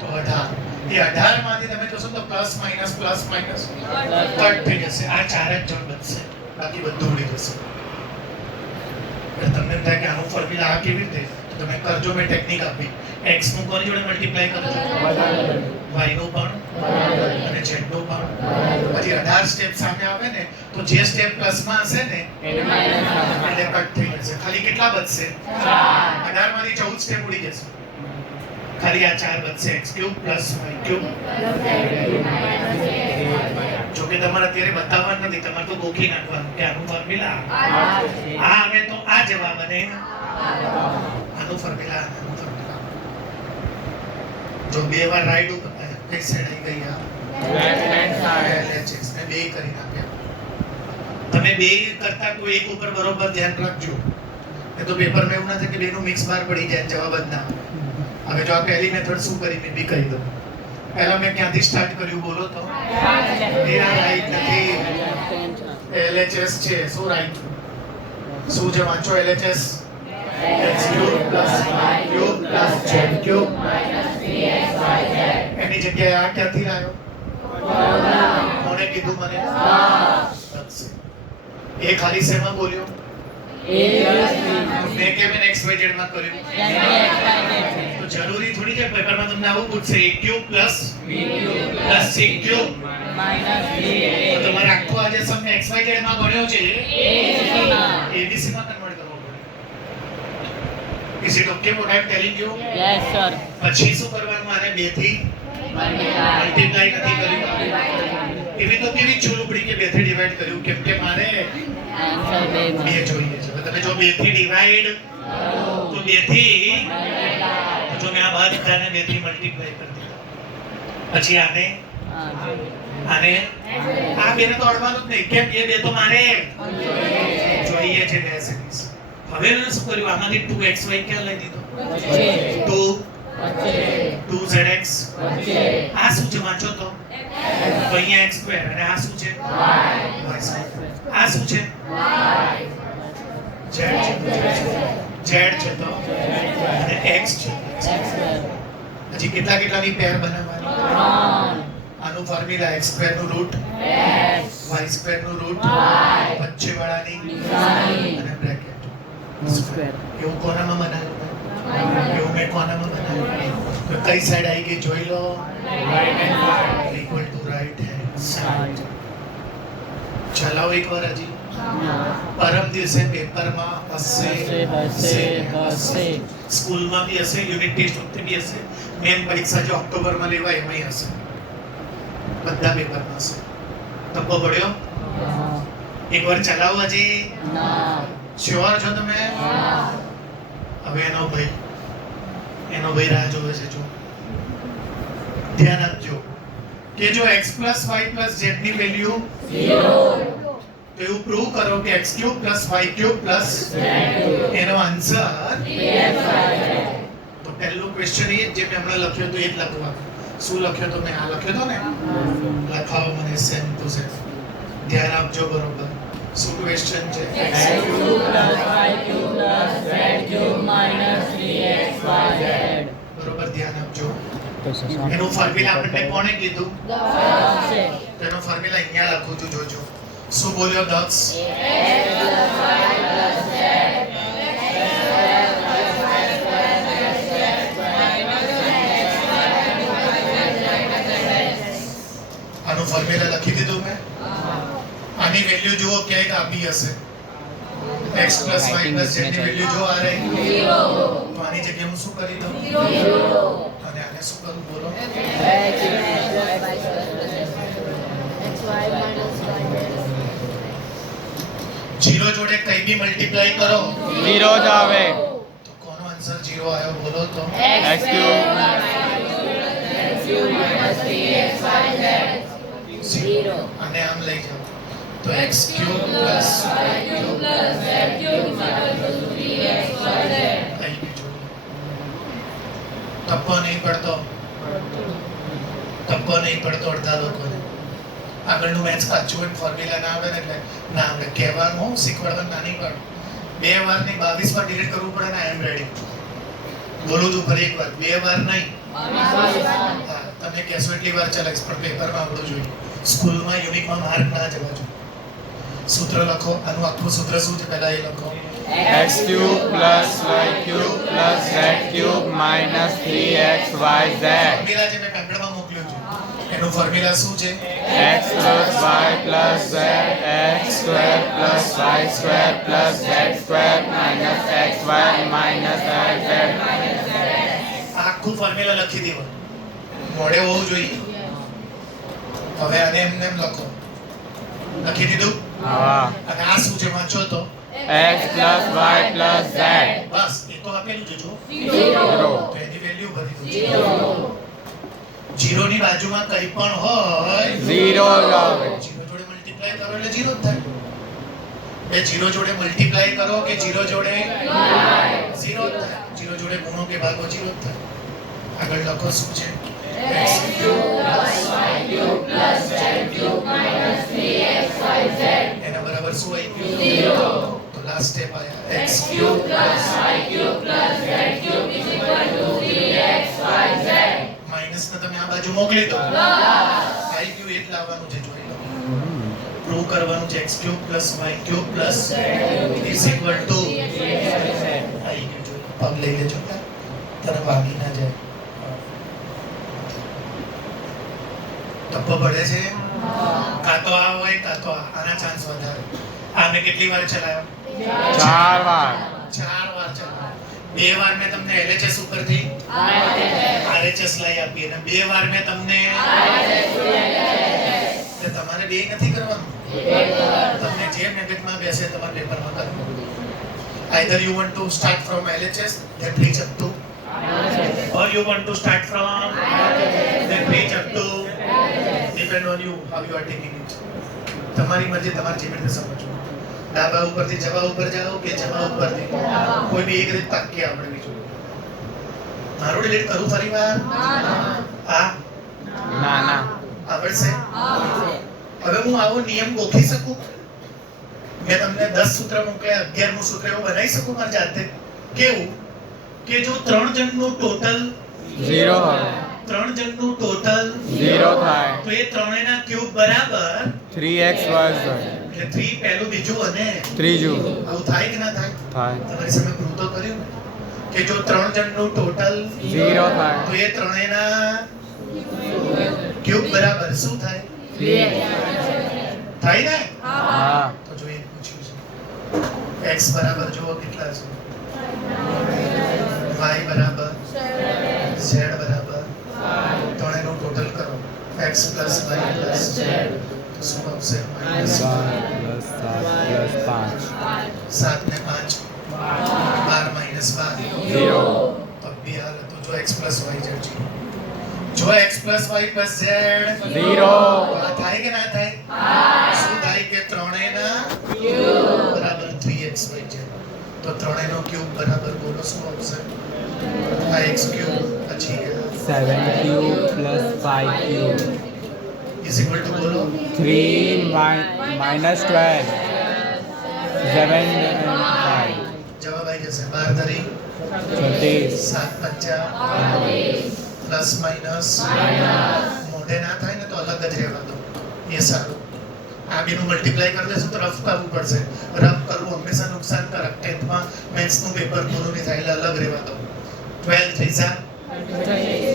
તો 18 એ 18 માંથી તમે જોશો તો પ્લસ માઈનસ કટ થઈ જશે આ ચાર જ જોડ બનશે બાકી બધું ઉડી જશે. તમને એમ થાય કે આનું ફોર્મ્યુલા આ કેવી રીતે તો તમે કરજો મેં ટેકનિક આપી x નું કોની જોડે મલ્ટીપ્લાય કરજો y નું પણ અને z નું પણ પછી 18 સ્ટેપ સામે આવે ને તો જે સ્ટેપ પ્લસ માં હશે ને એટલે કટ થઈ જશે ખાલી કેટલા બચશે 18 માંથી 14 સ્ટેપ ઉડી જશે ખાલી આ ચાર બચશે x cube plus y cube જો કે તમારે અત્યારે બતાવવાનું નથી તમારે તો ગોખી નાખવાનું કે આનું ફોર્મ્યુલા આ આવે તો આ જવાબ અને આનું ફોર્મ્યુલા જો બે વાર રાઈટ ઉપર કઈ સાઈડ આવી ગઈ આ લેફ્ટ હેન્ડ સાઈડ LHS ને બે કરી નાખ્યા. તમે બે કરતા કોઈ એક ઉપર બરોબર ધ્યાન રાખજો એ તો પેપરમાં એવું ના થાય કે બેનું મિક્સ બાર પડી જાય જવાબ જ ના. હવે જો આ પહેલી મેથડ શું કરી મેં બી કહી દઉં. પહેલા મેં ક્યાંથી સ્ટાર્ટ કર્યું બોલો તો એ રાઈટ નથી LHS છે શું રાઈટ શું છે વાંચો LHS x cube plus y cube plus z cube minus 3xyz એની જગ્યાએ આ ક્યાંથી લાવ્યો કોણે કીધું મને એ ખાલી શેમાં બોલ્યો મેં કેમ xyz માં કર્યું તો જરૂરી થોડી છે પેપરમાં તમને આવું પૂછશે a cube plus b cube plus c cube minus 3a તો તમારે આખો આજે સમ xyz માં ગણ્યો છે abc માં કન્વર્ટ કરવો પડે. Is it okay what I am telling you? Yes sir. પછી શું કરવાનું આને 2 થી મલ્ટીપ્લાય નથી કર્યું એવી તો કેવી ચૂલબડી કે 2 થી ડિવાઇડ કર્યું કેમ કે મારે આન્સર 2 બે જોઈએ છે તમે જો 2 થી ડિવાઇડ તો 2 થી જો મેં આ બધાને 2 થી મલ્ટીપ્લાય કરી દીધા પછી આને આ બેને તો અડવાનું જ નહીં કેમ એ બે તો મારે જોઈએ છે બે સિરીઝ. હવે મેં શું કર્યું આમાંથી 2xy ક્યાં લઈ દીધો 2z zx આ શું છે વાંચો તો અહીંયા x સ્ક્વેર અને આ શું છે y આ શું છે z છે તો અને x છે હજી કેટલાની પેર બનાવવાની આનું ફોર્મ્યુલા x સ્ક્વેર નું રૂટ y સ્ક્વેર નું રૂટ વચ્ચે વાળાની અને બ્રેકેટ એવું કોનામાં બનાવ્યું એવું મેં કોનામાં બનાવ્યું તો કઈ સાઈડ આવી ગઈ જોઈ લો equal to right hand side ચલાવો એકવાર હજી પરમ દિવસે પેપરમાં હશે સ્કૂલમાં બી હશે યુનિટ ટેસ્ટ વખતે બી હશે મેન પરીક્ષા જે ઓક્ટોબરમાં લેવાય એમાંય હશે બધા પેપરમાં હશે તબ્બો પડ્યો એકવાર ચલાવો હજી શ્યોર છો તમે હવે એનો ભાઈ રાહ જોવે છે જો ધ્યાન આપજો કે જો x y z ની વેલ્યુ 0 તો એવું પ્રૂવ કરો કે x3 y3 z એનો આન્સર તો પહેલો ક્વેશ્ચન એ જે મેં હમણાં લખ્યો તો એ જ લખવાનું શું લખ્યો તો મેં આ લખ્યો તો ને લખાવો મને સેમ ટુ સેમ ધ્યાન આપજો બરોબર શું ક્વેશ્ચન છે x3 બરોબર ધ્યાન આપજો એનું ફોર્મ્યુલા આપણે કોણે કીધું તેનો ફોર્મ્યુલા અહીંયા લખું છું જોજો શું બોલ્યો દક્ષ આનું ફોર્મ્યુલા લખી દીધું મેં આની વેલ્યુ જુઓ ક્યાંક આપી હશે x y z ની વેલ્યુ જો આ રહી 0 તો આની જગ્યાએ હું શું કરી દઉં 0 અને આને શું કરું બોલો જીરો જોડે કઈ બી મલ્ટીપ્લાય કરો 0 જ આવે તો કોનો આન્સર 0 આવ્યો બોલો તો x3 0 અને આમ લઈ જાઓ તો x3 y3 ટપ્પો નહીં પડતો અડધા લોકોને આગળનું મેથ્સ કાચું હોય ફોર્મ્યુલા ના આવે ને એટલે ના આવડે કહેવાનું શીખવાડવાનું નાની પાડ 2 વાર નહીં 22 વાર ડિલીટ કરવું પડે ને આઈ એમ રેડી બોલું તું ફરી એક વાર 2 વાર નહીં હા તમે કહેશો એટલી વાર ચાલે પણ પેપરમાં આવડવું જોઈએ સ્કૂલમાં યુનિટમાં માર્ક ના જવા જોઈએ સૂત્ર લખો આનું આખું સૂત્ર શું છે પહેલા એ લખો x3 + y3 + z3 - 3xyz formula જે મેં કાગળમાં મોકલ્યું છે એનું ફોર્મ્યુલા શું છે x + y + z x² + y² + z² - xy - z આખું ફોર્મ્યુલા લખી દેવાનું મોડે હોવું જોઈએ હવે આને એમને એમ લખો લખી દીધું હા અને આ શું છે વાંચો તો x + y + z બસ એ તો આપેલું છે જો 0 તો એની વેલ્યુ ભરી દો 0 ની બાજુમાં કંઈ પણ હોય 0 જ આવે 0 જોડે મલ્ટીપ્લાય કરો એટલે 0 જ થાય બે 0 જોડે મલ્ટીપ્લાય કરો કે 0 જોડે 0 જ થાય 0 જોડે ગુણો કે ભાગો 0 જ થાય આગળ લખો શું છે x3 y3 + z3 - 3xyz એના બરાબર શું આવી ગયું 0 તો લાસ્ટ સ્ટેપ આયા x3 y3 + z3 = 3xyz minus ને તમે આ બાજુ મોકલી દો આવી ગયું એ જ લાવવાનું છે જોઈ લો પ્રૂવ કરવાનું છે x3 + y3 + z = આવી ગયું જો પગ લઈ લેજો તને વાગી ના જાય ટપ્પો પડે છે કાં તો આ હોય કાં તો આના ચાન્સ વધારે આ મેં કેટલી વાર ચલાવ્યો 4 વાર 4 વાર ચલાવ્યો 2 વાર મેં તમને LHS ઉપરથી RHS લઈ આપી અને 2 વાર મેં તમને એટલે તમારે બે નથી કરવાનું તમને જે મગજમાં બેસે તમારે પેપરમાં કરવાનું either you want to start from LHS then reach up to or you want to start from then reach up to depend on you how you are taking it તમારી મરજી તમારે જે રીતે સમજો ડાબા ઉપરથી જવા ઉપર જાઓ કે જવા ઉપરથી કોઈ બી એક રીત પાક્કી આવડવી જોઈએ મારું ડિલીટ કરું ફરીવાર આ ના ના આવડશે? હવે હું આવો નિયમ ગોખી શકું? મેં તમને 10 સૂત્ર મોકલ્યા, 11મું સૂત્ર એવું બનાવી શકું મારી જાતે? કેવું કે જો 3 જણનું ટોટલ 0 હોય 3 જણનું ટોટલ 0 થાય તો એ ત્રણેયના ક્યુબ બરાબર 3x વર્ગ હોય એટલે 3 પહેલું બીજું અને ત્રીજું આવું થાય કે ના થાય? થાય તમારી સામે પ્રૂવ તો કર્યું ને કે જો 3 જણનું ટોટલ 0 થાય તો એ ત્રણેયના ક્યુબ બરાબર શું થાય? થાય ને? હા તો જો એ પૂછ્યું છે x બરાબર જુઓ કેટલા છે, y બરાબર, z બરાબર, ત્રણેયનું ટોટલ કરો x + y + z તો શું આવશે? -7 ને 5 12 - 12 0 તો બી હાલ તો જો x + y z છે, જો x + y + z 0 આ થાય કે ના થાય? શું થાય કે ત્રણેયના બરાબર 3xy છે તો ત્રણેયનો ક્યુબ બરાબર બોલો શું આવશે? આ x³ પછી 7 cube plus 5 cube is equal to બોલો 3 minus 12 7 and 5 જવાબ આવી જશે 12 તારીખ 36 7 પંચા પ્લસ માઇનસ મોઢે ના થાય ને તો અલગ જ રહેવા દો એ સારું. આ બેનું મલ્ટીપ્લાય કરી દેશું તો રફ કરવું પડશે. રફ કરવું હંમેશા નુકસાનકારક. 10th માં મેથ્સનું પેપર પૂરું નહીં થાય એટલે અલગ રહેવા દો. 12 3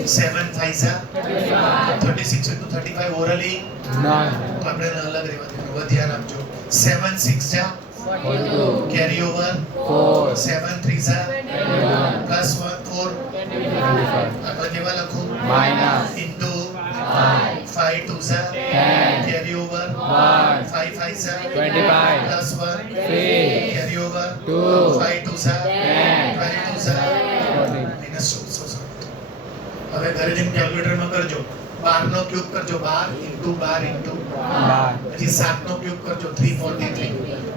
7 5 36 into 35 ઓરલી none તો આપણે એને અલગ રહેવા દેવાનું. હવે ધ્યાન આપજો. 7 6 કેરી ઓવર 4 7 3 પ્લસ 1 4 આપણે કેવા લખું? minus into 5 2 10 કેરી ઓવર 1 5 5 25 પ્લસ 1 3 કેરી ઓવર 2 5 2 12 2 minus 16. હવે ઘરે જઈને કેલ્ક્યુલેટરમાં કરજો. 12 નો ક્યુબ કરજો 12 into 12 into bar પછી 7 નો ક્યુબ કરજો 343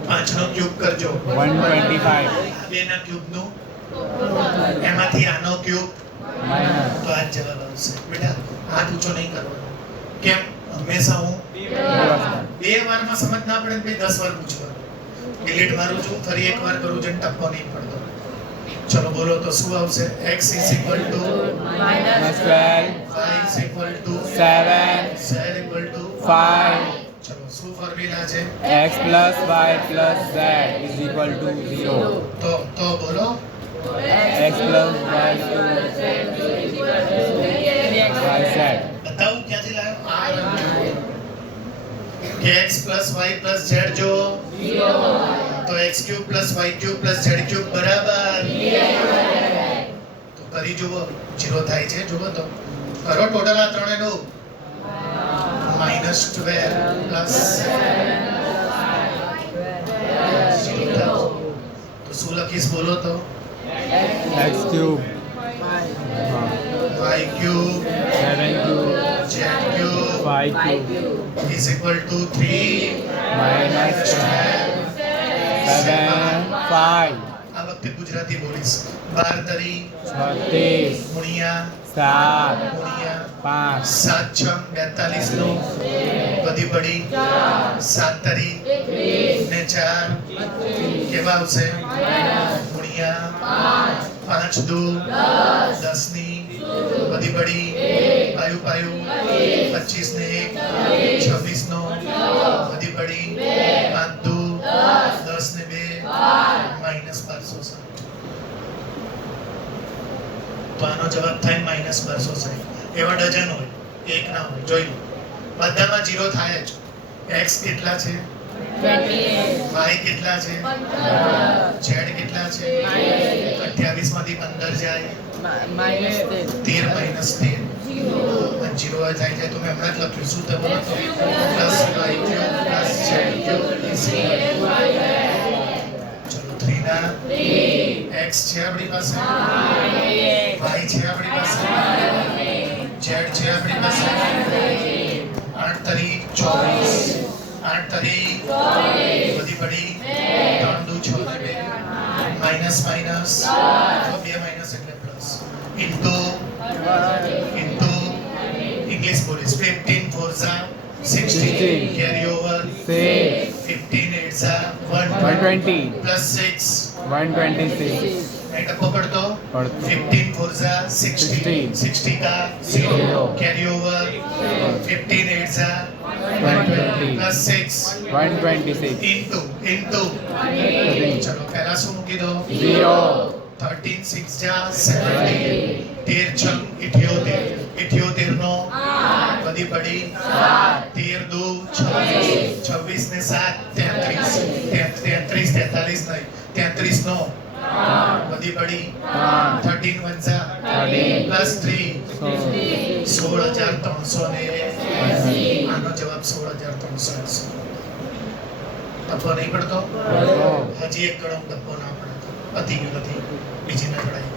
5 નો ક્યુબ કરજો 125 બે ના ક્યુબ નું એમાંથી આનો ક્યુબ minus તો આ જ જવાબ આવશે. બેટા હાથ ઊંચો નહીં કરવાનો. કેમ? હંમેશા હું બે વારમાં સમજ ના પડે ને 10 વાર પૂછવાનું. ડિલીટ મારું છું ફરી એક વાર કરું જેને ટપ્પો નહીં પડતો. ચલો બોલો તો શું આવશે? x is equal to minus 12 y is equal to 7 z equal to 5 ચલો શું ફોર્મ્યુલા છે? x plus y plus z is equal to 0 તો બોલો x plus y plus z બતાવું ક્યાંથી લાવ્યો? કે x plus y plus z જો તો x³ plus y³ plus z³ બરાબર તો કરી જુઓ 0 થાય છે. જુઓ તો કરો ટોટલ આ ત્રણેયનું -12 પ્લસ તો શું લખીશ બોલો તો? x cube y³ 7 cube z³ 5 cube is equal to 3 minus 7 5 આ વખતે ગુજરાતી બોલીશ. 12 તરી 36 ગુણ્યા 7 ગુણ્યા 5 7 6 42 નો બધી પડી 7 તરી ને 4 કેવા આવશે? ગુણ્યા 5 2 10 ની બધી પડી પાયું પાયું 25 ને 1 26 નો બધી પડી 5 2 10 ને 2 -1260. તો આનો જવાબ થાય -1260. એવા ડઝન હોય એક ના હોય. જોઈ લો બધામાં 0 થાય જ. x કેટલા છે? 28 y કેટલા છે? 15 z કેટલા છે? 28 માંથી 15 જાય -13 0 થાય જાય તો મેં હમણાં જ લખ્યું શું થયું? ચલો 3 ના x છે આપણી પાસે, y છે આપણી પાસે, z છે આપણી પાસે. 8 તરી 24 8 તરી બધી પડી 3 2 6 ને 2 માઈનસ માઈનસ તો 2 માઈનસ એટલે પ્લસ ઇન્ટુ इंग्लिश बोलिस 15 4 सा 60 60. Carry over 6. 15 8 सा 120. प्लस 6 126. नहीं डब्बो पढ़ दो पढ़- 15 4 सा 60 60 का 0 Zero. कैरी ओवर 15 8 सा 120. प्लस 6 126. Into into 3. चलो पहला શું મૂકી દો 0. 13 6 જા 70 13 છંગ 78 78 નો બધી પડી 13 2 26 26 ને 7 33 33 43 નહીં 33 નો બધી પડી 13 1 જા 13. પ્લસ 3 So, 16300 ને આનો જવાબ 16380 ડબ્બો નહીં પડતો હજી એક ગણો ડબ્બો ના પડતો પતી ગયું નથી બીજી ના પડાય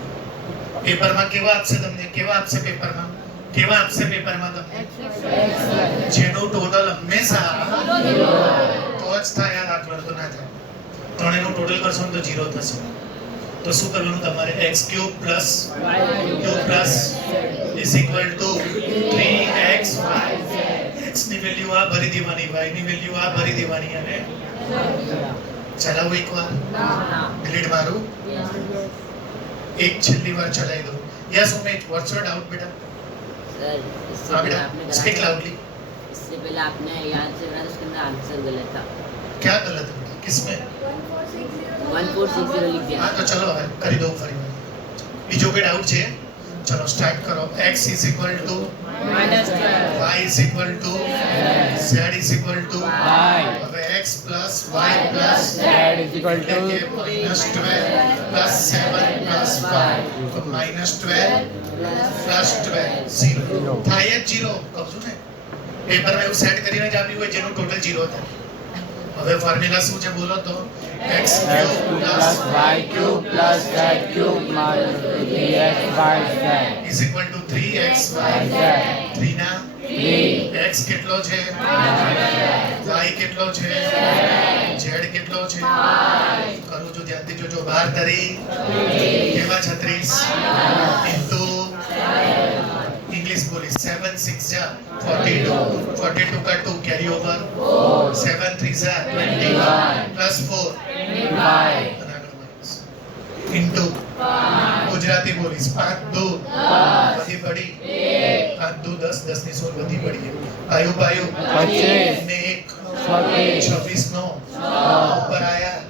પેપરમાં કેવા આપશે તમને કેવા આપશે પેપરમાં તમને જેનું ટોટલ હંમેશા તો જ થાય આ દાખલો તો ના થાય ત્રણેયનું ટોટલ કરશો ને તો 0 થશે તો શું કરવાનું તમારે x³ + q + is equal to 3xy x ની વેલ્યુ આ ભરી દેવાની y ની વેલ્યુ આ ભરી દેવાની અને ચલાવો એકવાર ડિલીટ મારું એક છેલ્લી વાર ચલાવી દો yes Umesh what's your doubt बेटा सर इससे हाँ पहले बेटा आपने स्पीक गलत लाउडली इससे पहले आपने याद से करा था, उसके अंदर आंसर गलत था क्या गलत है किसमें 1460 लिख दिया हाँ तो चलो હવે કરી દો ફરી વાર બીજો કોઈ ડાઉટ છે ચલો સ્ટાર્ટ કરો x is equal to y is equal to z is equal to y. હવે x plus y plus Z is equal to એટલે કે -12 plus 7 plus 5 તો -12 plus 12 0 થાય જ 0 કહું છું ને પેપરમાં એવું સેટ કરીને જ આપ્યું હોય જેનું ટોટલ 0 થાય હવે ફોર્મ્યુલા શું છે બોલો તો x x cube plus y cube plus z cube minus 3xyz is equal to 3xy z 3 ના 3 x કેટલો છે y કેટલો છે z કેટલો છે કરું છું ધ્યાનથી જોજો 12 તરી કેવા 36 ઇન્ટુ इंग्लिश बोली 7 6 जा 42 42 का 2 कैरी ओवर 7 3 जा 21 प्लस 4 इनटू गुजराती बोली 5 2 बधी पड़ी 5 2 10 10 ની 16 બધી પડી આયુ પાયુ 25 ને 1 26 26 નો ઉપર આયા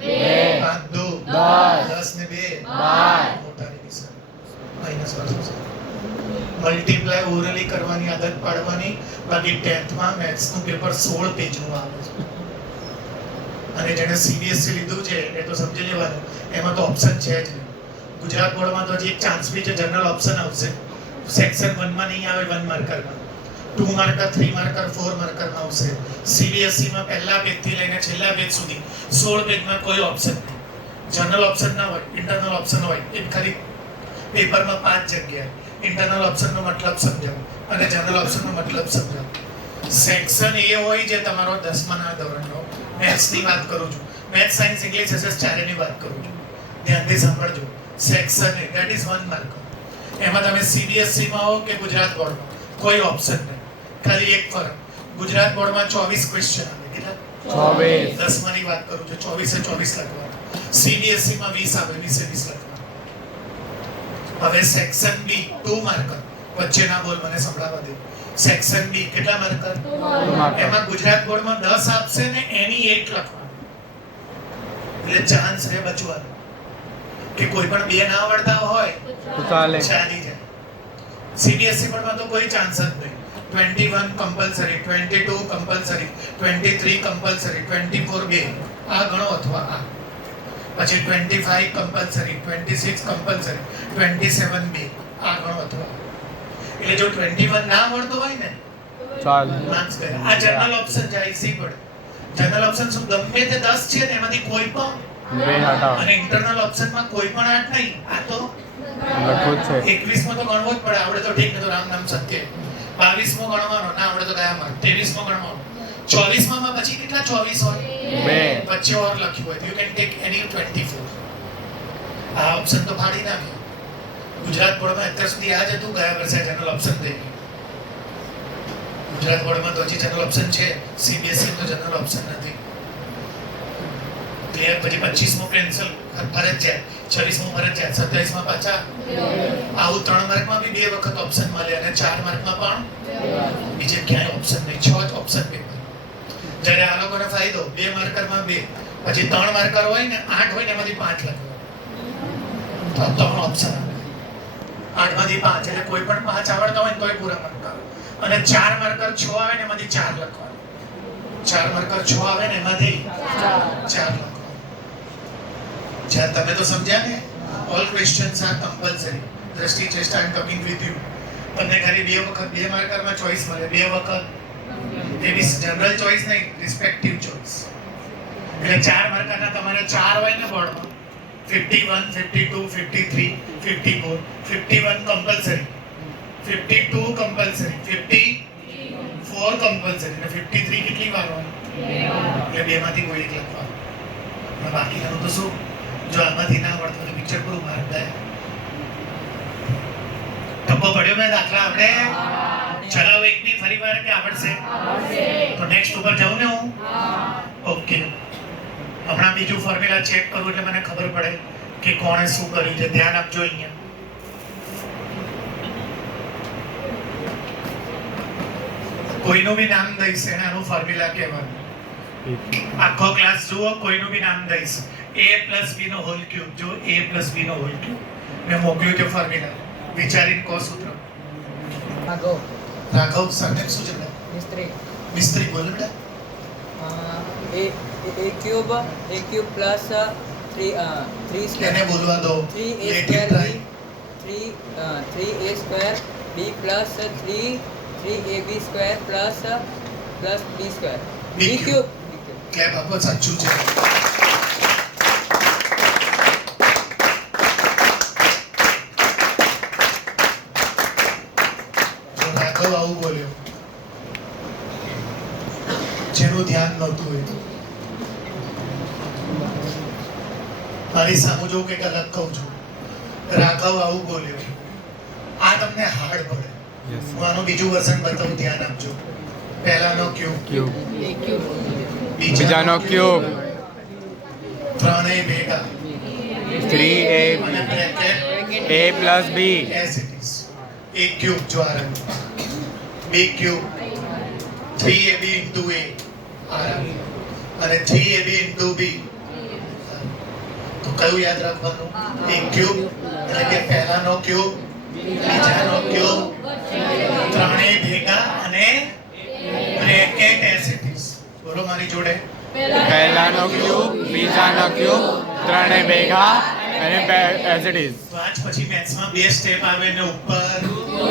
5 2 10 ને 2 મોટા ની નિશાન માઈનસ કરશો મલ્ટીપ્લાય ઓરલી કરવાની આદત પાડવાની બાકી 10th માં મેથ્સ નું પેપર 16 પેજ નું આવે છે અને જેને સીબીએસસી લીધું છે એ તો સમજી લેવાનું એમાં તો ઓપ્શન છે જ નહીં ગુજરાત બોર્ડમાં તો હજી એક ચાન્સ બી છે જનરલ ઓપ્શન આવશે સેક્શન 1 માં નહીં આવે 1 માર્કરમાં 2 માર્કર 3 માર્કર 4 માર્કરમાં આવશે સીબીએસસી માં પહેલા પેજ થી લઈને છેલ્લા પેજ સુધી 16 પેજમાં કોઈ ઓપ્શન નહીં જનરલ ઓપ્શન ના હોય ઇન્ટરનલ ઓપ્શન હોય એ ખાલી પેપરમાં 5 જગ્યાએ इंटरनल ऑप्शन નો મતલબ સમજાવો અને જનરલ ઓપ્શન નો મતલબ સમજાવો સેક્શન એ હોય જે તમારો 10મા ના ધોરણનો મેથ્સ ની વાત કરું છું મેથ્સ સાયન્સ ઇંગ્લિશ એસએસ ચારેની વાત કરું છું ધ્યાનથી સાંભળજો section A that is 1 mark એમાં તમે સીબીએસસી માં હો કે ગુજરાત બોર્ડમાં કોઈ ઓપ્શન નહીં ખાલી એક ફરક ગુજરાત બોર્ડમાં 24 ક્વેશ્ચન આવે કેટલા 24 10મા ની વાત કરું છું 24 એ 24 લખવાના સીબીએસસી માં 20 આવે 20 એ 20 લખવાના હવે સેક્શન બી 2 માર્કર વચ્ચેના બોલ મને સંભળાવા દે સેક્શન બી કેટલા માર્કર 2 marker. એમાં ગુજરાત બોર્ડમાં 10 આપશે ને એની 1 લખવાનું એટલે ચાન્સ રહે બચવાનો કે કોઈ પણ બે ના આવડતા હોય તો ચાલે ચાલી જાય સીબીએસસી બોર્ડમાં તો કોઈ ચાન્સ જ નહીં 21 કમ્પલસરી 22 કમ્પલસરી 23 કમ્પલસરી 24 બે આ ગણો અથવા આ પછી 25 કમ્પલસરી 26 કમ્પલસરી 27 બે આ ગણો અથવા એટલે જો 21 ના મળતો હોય ને ચાલે માર્ક્સ કરે આ જનરલ ઓપ્શન જાય ઈસી પડે જનરલ ઓપ્શન શું ગમે તે 10 છે ને એમાંથી કોઈ પણ બે હટાવો અને ઇન્ટરનલ ઓપ્શનમાં કોઈ પણ 8 નહીં આ તો લખવું છે 21 માં તો ગણવો જ પડે આવડે તો ઠીક ને તો રામ નામ સત્ય 22 માં ગણવાનો ના આવડે તો કયા માં 23 માં ગણવાનો 24 માં પછી કેટલા 24 હોય બે વચ્ચે ઓર લખ્યું હોય યુ કેન ટેક એની 24 આ ઓપ્શન તો ફાડી નાખ્યો ગુજરાત બોર્ડમાં અત્યાર સુધી આ જ હતું ગયા વર્ષે જનરલ ઓપ્શન દે ગુજરાત બોર્ડમાં તો હજી જનરલ ઓપ્શન છે, સીબીએસઈ તો જનરલ ઓપ્શન નથી. ક્લિયર? પછી 25મો કેન્સલ ફરજિયાત, 26મો ફરજિયાત, 27માં પાછા આવું 3 માર્કમાં બી 2 વખત ઓપ્શન મળે અને 4 માર્કમાં પણ બીજે ક્યાંય ઓપ્શન નહીં, 6 જ ઓપ્શન પેપર. જ્યારે આ લોકોને ફાયદો 2 માર્કરમાં 2, પછી 3 માર્કર હોય ને 8 હોય ને એમાંથી 5 લખવા, તો 3 ઓપ્શન આવે. 8 માંથી 5 એટલે કોઈ પણ 5 આવડતા હોય ને તોય પૂરા માર્ક આવે. અને 4 માર્કર 6 આવે ને એમાંથી 4 લખવાનું. 4 માર્કર 6 આવે ને એમાંથી 4 લખવાનું. જ્યાં તમે તો સમજ્યા ને, all questions are compulsory. Drishti Cheshta I am coming with you. તમને ખાલી 2 વખત 2 માર્કરમાં ચોઈસ મળે, 2 વખત એ બી જનરલ ચોઈસ નહીં, રિસ્પેક્ટિવ ચોઈસ. એટલે 4 માર્કરના તમારે 4 હોય ને બોર્ડમાં 51, 52, 53, 54, 51 કમ્પલસરી, 52 કમ્પલસરી, 54 કમ્પલસરી અને 53 કેટલી વાર હોય? એટલે 2 માંથી કોઈ એક લખવાનું. અને બાકીનું તો શું, જો આમાંથી ના આવડતું તો પિક્ચર પૂરું માર્ક દે. ટપ્પો પડ્યો મેં દાખલા આપણે ચલાવો એકની ફરી વાર કે આવડશે? તો નેક્સ્ટ ઉપર જાઉં ને હું? ઓકે. હમણાં બીજું ફોર્મ્યુલા ચેક કરું એટલે મને ખબર પડે કે કોણે શું કર્યું છે. ધ્યાન આપજો અહીંયા. કોઈનું બી નામ દઈશ એને આનું ફોર્મ્યુલા કહેવાનું. આખો ક્લાસ જુઓ, કોઈનું બી નામ દઈશ. a + b નો હોલ ક્યુબ. જો a + b નો હોલ ક્યુબ મેં મોકલ્યું છે ફોર્મ્યુલા, વિચારીને કહો સૂત્ર. રાઘવ સરનેમ શું છે બેટા? મિસ્ત્રી. બોલ બેટા. a cube plus 3 square. એને બોલવા દો. 3a square b plus 3ab square plus b square. B cube. Clap આપો, સાચું છે. રાઘવ આવું બોલ્યો જેનું ધ્યાન નહોતું એ. મારી સામુ જો કંઈક અલગ કહું છું. રાઘવ આવું બોલ્યો. આ તમને હાર્ડ પડે. હું આનું બીજું વર્ઝન બતાવું, ધ્યાન આપજો. પહેલાનો ક્યુબ, બીજાનો ક્યુબ, 3 ભેગા 3a અને bracket a plus b, as it is. a cube જો આ રહ્યું, b cube 3ab into a આ રહ્યું, અને 3ab into b. તો કયું યાદ રાખવાનું? a cube એટલે કે પહેલાનો ક્યુબ, બીજાનો ક્યુબ, 3 ભેગા અને બ્રેકેટ as it is. બોલો મારી જોડે. પહેલાનો ક્યુબ, બીજાનો ક્યુબ, ત્રણે ભેગા અને as it is. તો આજ પછી મેથ્સમાં 2 સ્ટેપ આવે ને ઉપર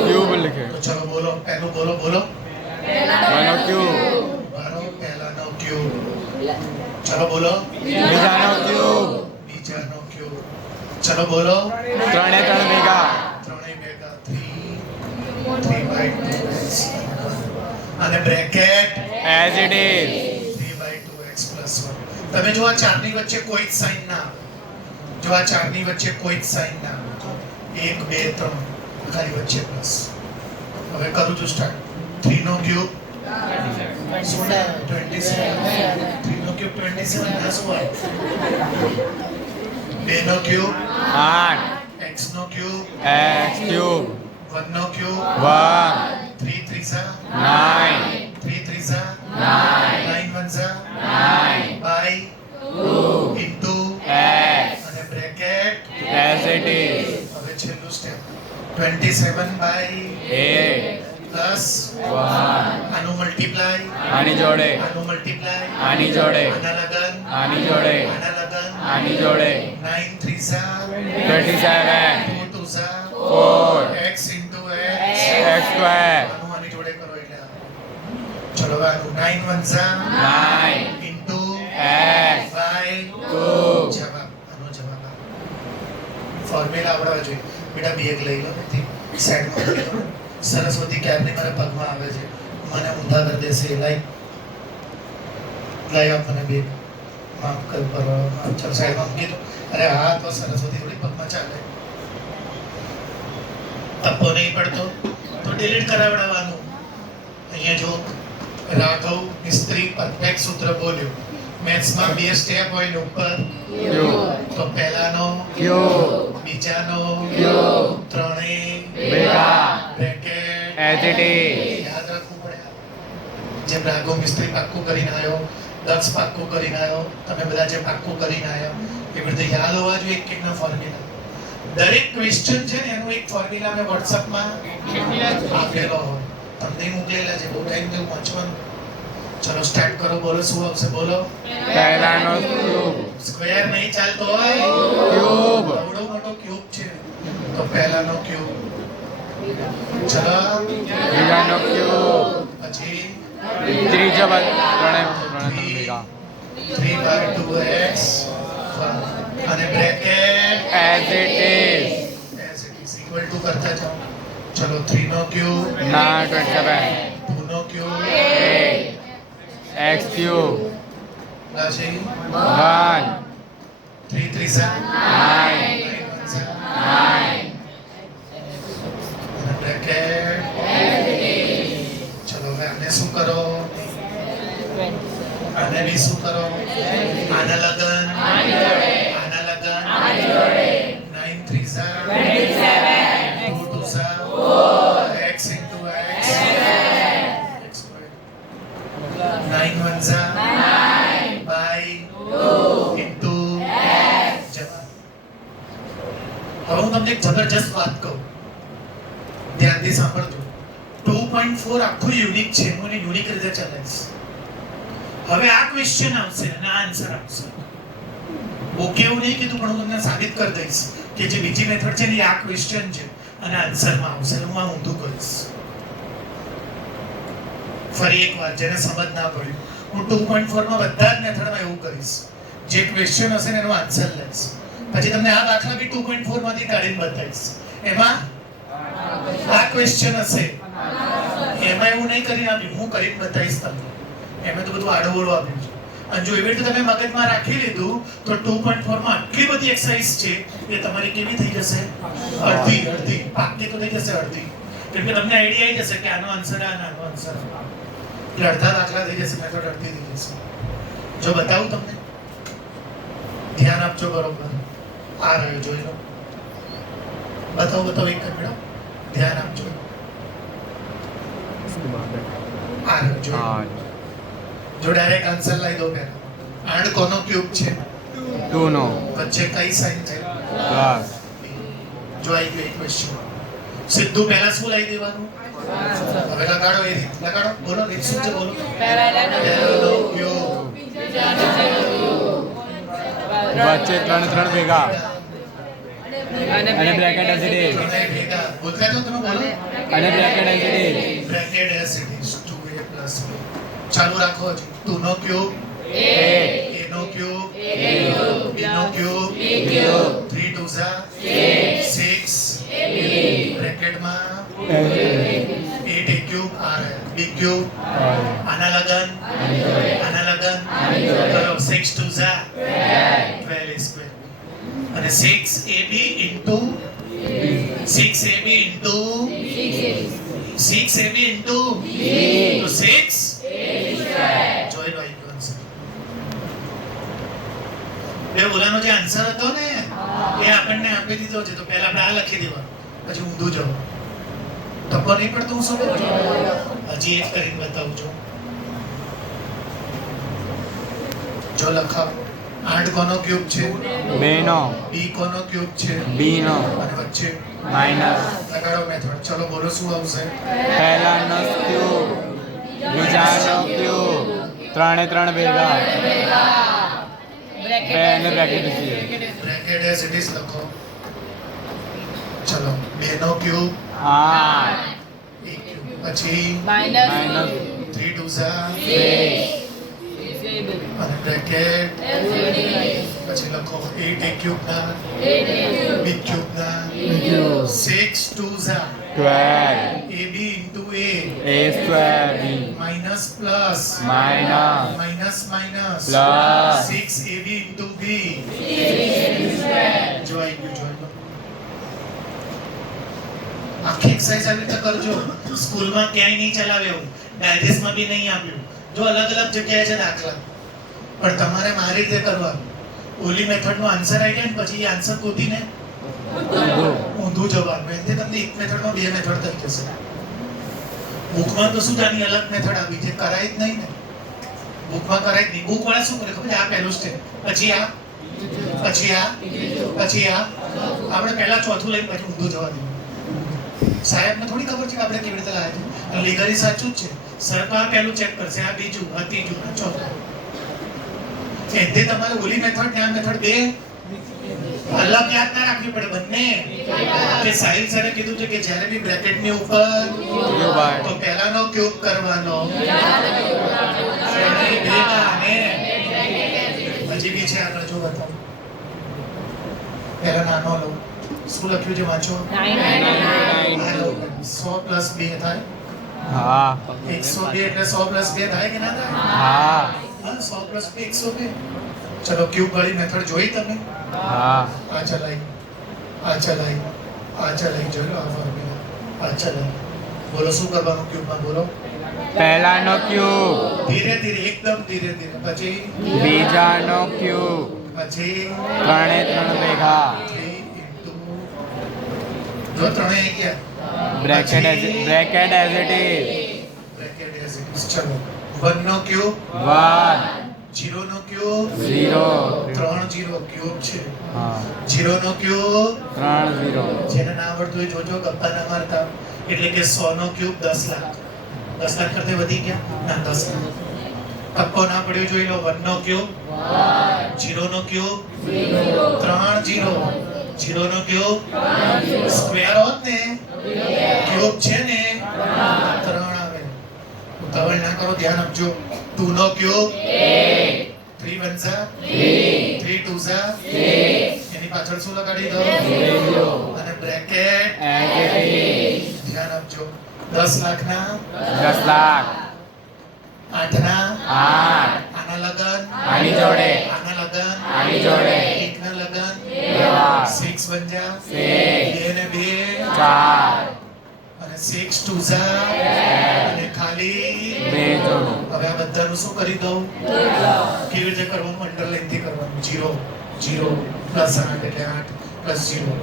ક્યુબ લખે. તો ચલો બોલો, પહેલું બોલો. પહેલાનો ક્યુબ, મારો પહેલાનો ક્યુબ. ચલો બોલો. બીજાનો ક્યુબ, બીજાનો ક્યુબ. ચલો બોલો. ત્રણે ભેગા, 3 ભેગા 3/2x અને bracket as it is. 3/2x + 1. તમે જો આ ચારની વચ્ચે કોઈ જ સાઈન ના આવે, જો આ ચારની વચ્ચે કોઈ જ સાઈન ના આવે, 1 2 3 ખાલી વચ્ચે પ્લસ. હવે કરું છું સ્ટાર્ટ. 3 નો ક્યુબ 27. 3 નો ક્યુબ 27 ના શું હોય? 2 નો cube 8 x no cube x cube 1 no cube 1 3 3 9 3 3 9 1 9 by 2 into x અને બ્રેકેટ. as it is. હવે છેલ્લું સ્ટેપ 27/8 પ્લસ 1 આનું મલ્ટીપ્લાય, આની જોડે, આનું મલ્ટીપ્લાય, આની જોડે, આના લગન, આની જોડે, આના લગન, આની જોડે, 9 3 27 2 2 4 x into x x square આનું આની જોડે કરો એટલે આવે. ચલો હવે આનું 9 1 9 into x by 2 જવાબ. આનો જવાબ આવે. ફોર્મ્યુલા આવડવા જોઈએ બેટા. બેગ લઈ લો નથી સાઈડમાં મૂકી દો. સરસ્વતી ક્યારની મારા પગમાં આવે છે, મને ઊંધા કરી દેશે. લાઈ આપ મને બેગ. માફ કર પર ચાલ સાઈડમાં મૂકી દો. અરે હા, તો સરસ્વતી થોડી પગમાં ચાલે. તપ્પો નહીં પડતો તો ડિલીટ કરાવડાવવાનું. અહીંયા જો રાઘવ મિસ્ત્રી પરફેક્ટ સૂત્ર બોલ્યો. મેથ્સમાં બે સ્ટેપ હોય ને ઉપર ક્યુબ તો પહેલાનો ક્યુબ બીજાનો ક્યુબ ત્રણેય ભેગા બ્રેકેટ એઝ ઇટ ઇઝ. યાદ રાખવું પડે. જેમ રાઘવ મિસ્ત્રી પાક્કું કરીને આવ્યો, દક્ષ પાક્કું કરીને આવ્યો, તમે બધા જે પાક્કું કરીને આવ્યા એ બધું યાદ હોવા જોઈએ એક એકના ફોર્મ્યુલા. દરેક ક્વેશ્ચન છે ને એનું એક ફોર્મ્યુલા મેં વોટ્સઅપમાં આપેલો હોય, તમને મોકલેલા છે. બહુ ટાઈમ તો વાંચવાનું. ચલો સ્ટાર્ટ કરો. બોલો શું આવશે? બોલો. પહેલાનો ક્યુબ સ્ક્વેર નહીં ચાલતો હોય, ક્યુબ આવડો મોટો ક્યુબ છે તો પહેલાનો ક્યુબ. ચલો બીજાનો ક્યુબ પછી ત્રીજો ત્રણે ભેગા 3/2x અને bracket as it is. as it is equal to કરતા જાઓ. ચલો 3 નો ક્યુબ, 9 27 2 નો ક્યુબ, 8 x ક્યુબ પછી 1 3 3 9 અને બ્રેકેટ. ચલો હવે આને શું કરો? આને બી શું કરો? આના લગન, આના લગન 9 3 2 2 x into x 9 1 by 2 into જવાબ. હવે હું તમને એક જબરજસ્ત વાત કહું, ધ્યાનથી સાંભળજો. 2.4 આખું યુનિક છે, હું એને યુનિક રીતે ચલાવીશ. હવે આ ક્વેશ્ચન આવશે અને આ આન્સર આવશે. ઓકે એવું નહીં કીધું, પણ હું તમને સાબિત કરી દઈશ કે જે બીજી મેથડ છે ને એ આ ક્વેશ્ચન છે અને આન્સરમાં આવશે. હું આ ઊંધું કરીશ. ફરી એક વાર, જેને સમજ ના પડ્યું, હું 2.4 માં બધા જ મેથડમાં એવું કરીશ. જે ક્વેશ્ચન હશે ને એનો આન્સર લઈશ. પછી તમને આ દાખલા બી 2.4 માંથી કાઢીને બતાવીશ. એમાં આ ક્વેશ્ચન હશે, એમાં એવું નહીં કરીને આપ્યું, હું કરીને બતાવીશ તમને. એમાં તો બધું આડોવળું આપ્યું છે. અને જો એવી રીતે તમે મગજમાં રાખી લીધું તો 2.4 માં આટલી બધી એક્સરસાઇઝ છે એ તમારી કેવી થઈ જશે? અડધી પાકી તો થઈ જશે અડધી. કેમ કે તમને આઈડિયા આવી જશે કે આનો આન્સર આ, આનો આન્સર આ. એટલે અડધા દાખલા થઈ જશે, મેથડ અડધી થઈ જશે. જો બતાવું તમને, ધ્યાન આપજો બરોબર. આ રહ્યો, જોઈ લો. બતાવો એક મેડમ, ધ્યાન આપજો. આ રહ્યો, જોઈ લો. જો ડાયરેક્ટ આન્સર લઈ દો પહેલા. 8 કોનો ક્યુબ છે? 2 નો વચ્ચે કઈ સાઈન છે? પ્લસ. જો આવી ગયો ક્વેશ્ચન. સીધું પહેલા શું લઈ દેવાનું? હવે લગાડો એ રીત. લગાડો. બોલો રીત શું છે? બોલો. પહેલાનો ક્યુબ. વચ્ચે 3 ભેગા અને બ્રેકેટ એઝ ઇટ ઇઝ. ત્રણેય ભેગા. બોલતા જાઓ તમે, બોલો. અને bracket as it is. Bracket as it is 2a plus b. ચાલુ રાખો. 2 નો ક્યુબ, 8 a નો ક્યુબ, b નો ક્યુબ, 3 2 6 બ્રેકેટમાં 8 a cube r b cube આના લગન કરો 6 2 12 સ્ક્વેર અને 6ab into 6ab into 6ab into તો 6 જોઈ લો આન્સર. બે ઓલાનો જે આન્સર હતો ને એ આપણને આપી દીધો છે, તો પહેલા આપણે આ લખી દેવાનું, પછી ઊંધું જવું. ટપ્પર નહીં પડતું? હું શું કરું? હજી એક કરીને બતાવું છું. જો લખાવ. 8 કોનો ક્યુબ છે? 2 નો b કોનો ક્યુબ છે? b નો અને વચ્ચે માઇનસ. લગાડો મેથડ. ચલો બોલો શું આવશે? પહેલાનો ક્યુબ બીજાનો ક્યુબ 3 ભેગા અને bracket as it is. Bracket as it is લખો. ચલો 2 નો ક્યુબ, 8 એક ક્યુબ, પછી માઇનસ 3 2 6 અને બ્રેકેટ પછી લખો 8 a ક્યુબ ના b ક્યુબ ના 6 2 12 ab into a a square b minus plus minus minus minus plus 6ab into b જો આવી ગયું. જોઈ લો. આખી એક્સરસાઇઝ આવી રીતે કરજો. સ્કૂલમાં ક્યાંય નહીં ચલાવે એવું, ડાયજેસ્ટમાં બી નહીં આપ્યું. જો અલગ અલગ જગ્યાએ છે દાખલા, પણ તમારે મારી રીતે કરવાનું. ઓલી મેથડનો આન્સર આવી જાય ને પછી એ આન્સર ગોતીને ઊંધું જવાનું. એટલે તમને એક મેથડમાં બે મેથડ થઈ જશે. બુકમાં તો શું જાની અલગ મેથડ આવી છે, કરાય જ નહીં ને. બુકમાં કરાય જ નહીં. બુક વાળા શું કરે ખબર છે? આ પહેલું સ્ટેપ, પછી આ, પછી આ, પછી આ. આપણે પહેલા ચોથું લઈને પછી ઊંધું જવા દઈએ. સાહેબને થોડી ખબર છે કે આપણે કેવી રીતે લાવ્યા છે. લીગલી સાચું જ છે. સર તો આ પહેલું ચેક કરશે, આ બીજું, આ ત્રીજું, આ ચોથું. એટલે તમારે ઓલી મેથડ ને આ મેથડ બે અલગ યાદ ના રાખવી પડે, બંને. કે સાહિલ સરે કીધું છે કે જ્યારે બી બ્રેકેટ ની ઉપર તો પહેલાનો ક્યુબ કરવાનો, હજી બી છે આગળ જો બતાવો. પહેલા નાનો લો, શું લખ્યું છે વાંચો. 100 પ્લસ 2 થાય. હા 102 એટલે 100 પ્લસ 2 થાય કે ના થાય? હા 100 પ્લસ 2 102. ચલો ક્યુબ વાળી મેથડ જોઈ તમે? હા આ ચલાઈ, આ ચલાઈ, આ ચલાઈ, જોયો આ ફોર્મ્યુલા, આ ચલાઈ. બોલો શું કરવાનું ક્યુબમાં? બોલો. પહેલાનો ક્યુબ, ધીરે ધીરે, એકદમ ધીરે ધીરે. પછી બીજાનો ક્યુબ, પછી 3 એ 3 ભેગા, 3 into જો ત્રણે આવી ગયા. Bracket as it is, bracket as it is. ચલો 1 નો ક્યુબ, 1 0 નો ક્યુબ, 0 3 0 ક્યુબ છે. હા 0 નો ક્યુબ, 3 0 જેને ના આવડતું હોય જોજો, ગપ્પા ના મારતા. એટલે કે 100 નો ક્યુબ 10 લાખ. 10 લાખ કરતે વધી ગયા ના, 10 લાખ. કપ્પો ના પડ્યો જોઈ લો. 1 નો ક્યુબ, 0 નો ક્યુબ, 3 0, 0 નો ક્યુબ, સ્ક્વેર હોત ને ક્યુબ છે ને 3 આવે. ઉતાવળ ના કરો, ધ્યાન આપજો. 2 નો ક્યુબ 3 1 જા 3 2 જા 6. એની પાછળ શું લગાડી દો? અને બ્રેકેટ. ધ્યાન આપજો. 10 લાખના 10 લાખ 8 ના 8 આના લગન આની જોડે આના લગન આની જોડે 1 ના લગન 2 6 1 જા 6 2 ને 2 4 અને 6 2 જા અને ખાલી 2 જોડો. હવે આ બધાનું શું કરી દઉં? કેવી રીતે કરવાનું? અંડરલાઈન થી કરવાનું. 0 0 પ્લસ 8 એટલે 8 પ્લસ 0.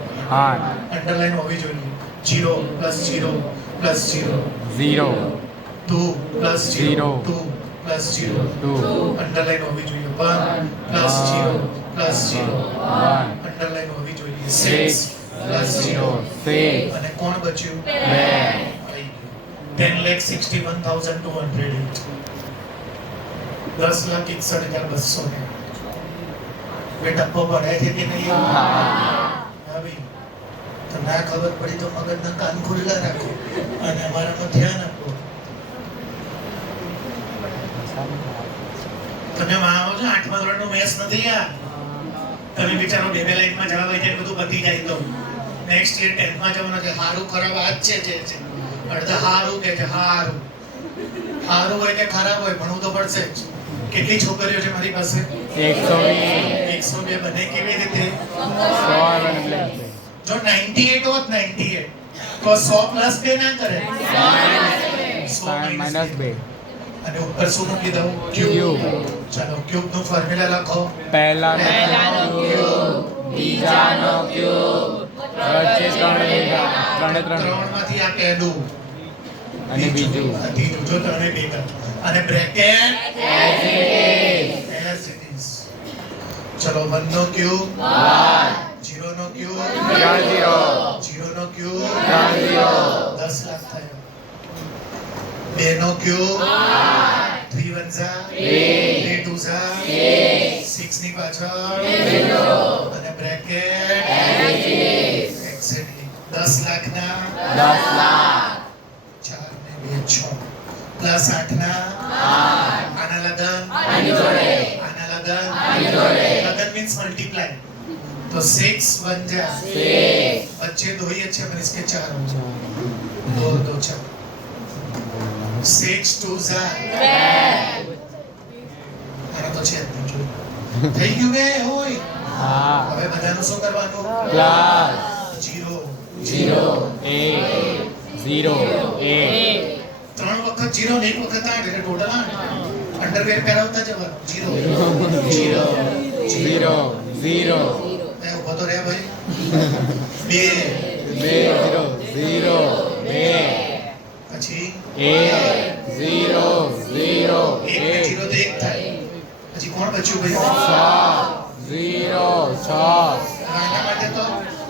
8 અંડરલાઈન હોવી જોઈએ. 0 plus 0 plus 0 0 2 plus 0 0 2 plus 0 2 underline હોવી જોઈએ. 1 પ્લસ 0 પ્લસ 0 1 અંડરલાઈન હોવી જોઈએ. 6 પ્લસ 0 6 અને કોણ બચ્યું? 2 10,61,208. 10,61,200 ને બે ટપ્પો પડે છે કે નહીં? હા ભાઈ. તો ના ખબર પડી તો મગજના કાન ખુલ્લા રાખો અને અમારામાં ધ્યાન આપો. તમે આવો છો 8મા ધોરણનું મેથ્સ નથી આ. તમે વિચારો બે લાઈનમાં જવાબ આવી જાય બધું પતી જાય તો નેક્સ્ટ યર 10માં જવાનું છે. હારું ખરાબ આ જ છે. અડધા હારું કે છે, હારું હારું હોય કે ખરાબ હોય ભણવું તો પડશે જ. કેટલી છોકરીઓ છે મારી પાસે? 120 102 બને કેવી રીતે? 100 જો 98 હોત 98 તો 100 પ્લસ 2 ના કરે, 100 માઇનસ 2 અને ઉપર શું મૂકી દઉં? ક્યુબ. ચાલો ક્યુબ નું ફોર્મ્યુલા લખો. પહેલાનો ક્યુબ, બીજાનો ક્યુબ, વચ્ચે 3 ભેગા 3 3 ત્રણમાંથી આ પહેલું અને બીજું આ ત્રીજું. જો ત્રણે ભેગા અને બ્રેકેટ એઝ ઇટ ઇઝ. ચલો 1 નો ક્યુબ 0 નો ક્યુબ 3 0 0 નો ક્યુબ 3 0 10 લાખ થયો. 2 નો ક્યુબ 3 1 જા 3 2 જા 6 ની પાછળ અને બ્રેકેટ એક્ઝેક્ટલી 10 લાખના 10 લાખ 4 ને 2 6 પ્લસ 8 ના આના લગન આના લગન લગન મીન્સ મલ્ટીપ્લાય. तो 6 बन जा 6 बच्चे दो ही अच्छे पर इसके 4 हो जाए. 2 2 4 6 2 जा 10. આના તો છે જ નહીં જો. થઈ ગયું બે હોય. હા હવે બધાનું શું કરવાનું? પ્લસ 0 0 8 0 8 3 વખત 0 ને 1 વખત 8 એટલે ટોટલ 8 અંડરવેર પહેરાવતા જવાનું 0 0 0 0 એ ઉભો તો રહ્યા ભાઈ 2 2 0 0 2 પછી 1 0 0 1 ને 0 તો 1 થાય પછી કોણ બચ્યું ભાઈ 0 6 આના માટે તો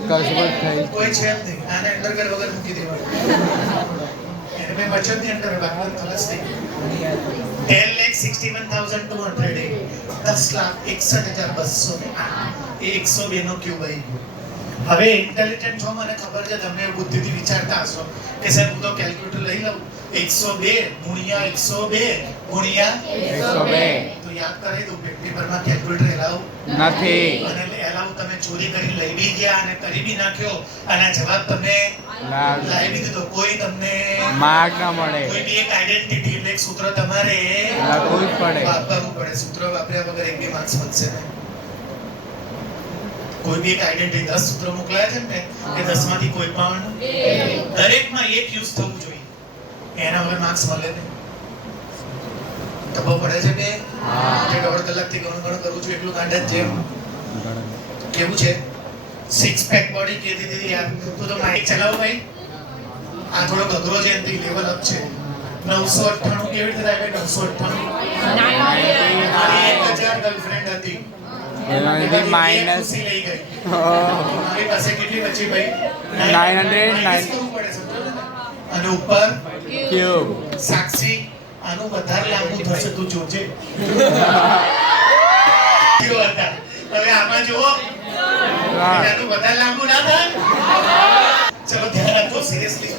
કસરત થઈ કોઈ છે જ નહીં આને અંડરવેર વગર મૂકી દેવાનું એને મેં બચત ની અંડરવેર બાકી ખલાસ થઈ 10,61,200 10,61,200 એ 102 નો ક્યુબ આવી ગયો હવે ઇન્ટેલિજન્ટ છો મને ખબર છે તમે બુદ્ધિથી વિચારતા હશો કે સાહેબ હું તો કેલ્ક્યુલેટર લઈ લઉં 102 ગુણ્યા 102 ગુણ્યા 102 તો યાદ કરી દઉં પેપરમાં કેલ્ક્યુલેટર એલાવ નથી અને એલાવ તમે ચોરી કરી લઈ બી ગયા અને કરી બી નાખ્યો અને આ જવાબ તમે લાવી દીધો કોઈ તમને માર્ક ના મળે કોઈ બી એક આઈડેન્ટિટી એટલે એક સૂત્ર તમારે લખવું જ પડે વાપરવું પડે સૂત્ર વાપર્યા વગર એક બી માર્ક્સ વધશે નહીં કોઈ બી એક આઈડેન્ટિટી 10 સૂત્ર મોકલાયા છે ને એ 10 માંથી કોઈ પણ દરેકમાં એક યુઝ થવું જોઈએ એના વગર માર્ક્સ મળે નહીં તબો પડે છે કે જે 1.5 કલાકથી ગણો કરું છું એટલું કાંડ જ જેમ કેવું છે 6 પેક બોડી કીધી દીધી યાર તું તો માઇક ચલાવો ભાઈ આ થોડો અઘરો છે એનથી લેવલ અપ છે 998 કેવી રીતે થાય ભાઈ 998 મારી 1000 ગર્લફ્રેન્ડ હતી એનાથી માઇનસ લઈ ગઈ મારી પાસે કેટલી બચી ભાઈ 900 કરવું પડે સમજો ને અને ઉપર ક્યુબ સાક્ષી આનું વધારે લાંબુ થશે તું જોજે કેવો હતા હવે આમાં જુઓ આનું વધારે લાંબુ ના થાય ચલો ધ્યાન રાખો સિરિયસલી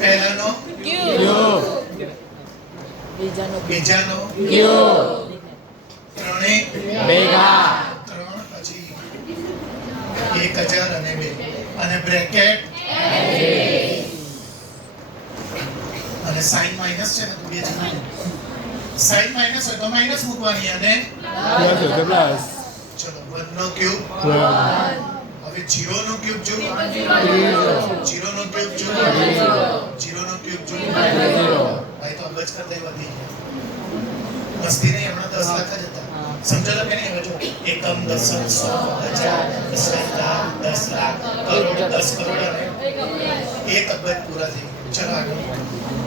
પહેલાનો ક્યુબ બીજાનો બીજાનો ક્યુબ ત્રણે ભેગા 3 પછી 1000 અને 2 અને બ્રેકેટ અને સાઇન માઈનસ છે ને તો બે જણા સાઇન માઈનસ હોય તો માઈનસ મૂકવાની અને પ્લસ હોય તો પ્લસ ચલો 1 નો ક્યુબ હવે 0 નો ક્યુબ જો 0 નો ક્યુબ જો 0 નો ક્યુબ જો ભાઈ તો અબજ કરતા વધી ગયા મસ્તી નહીં હમણાં 10 લાખ જ હતા સમજો તો કે નહીં હવે જો એકમ દશમ 100 હજાર 10 લાખ 10 લાખ કરોડ 10 કરોડ અને 1 અબજ પૂરા થઈ ગયા ચલો આગળ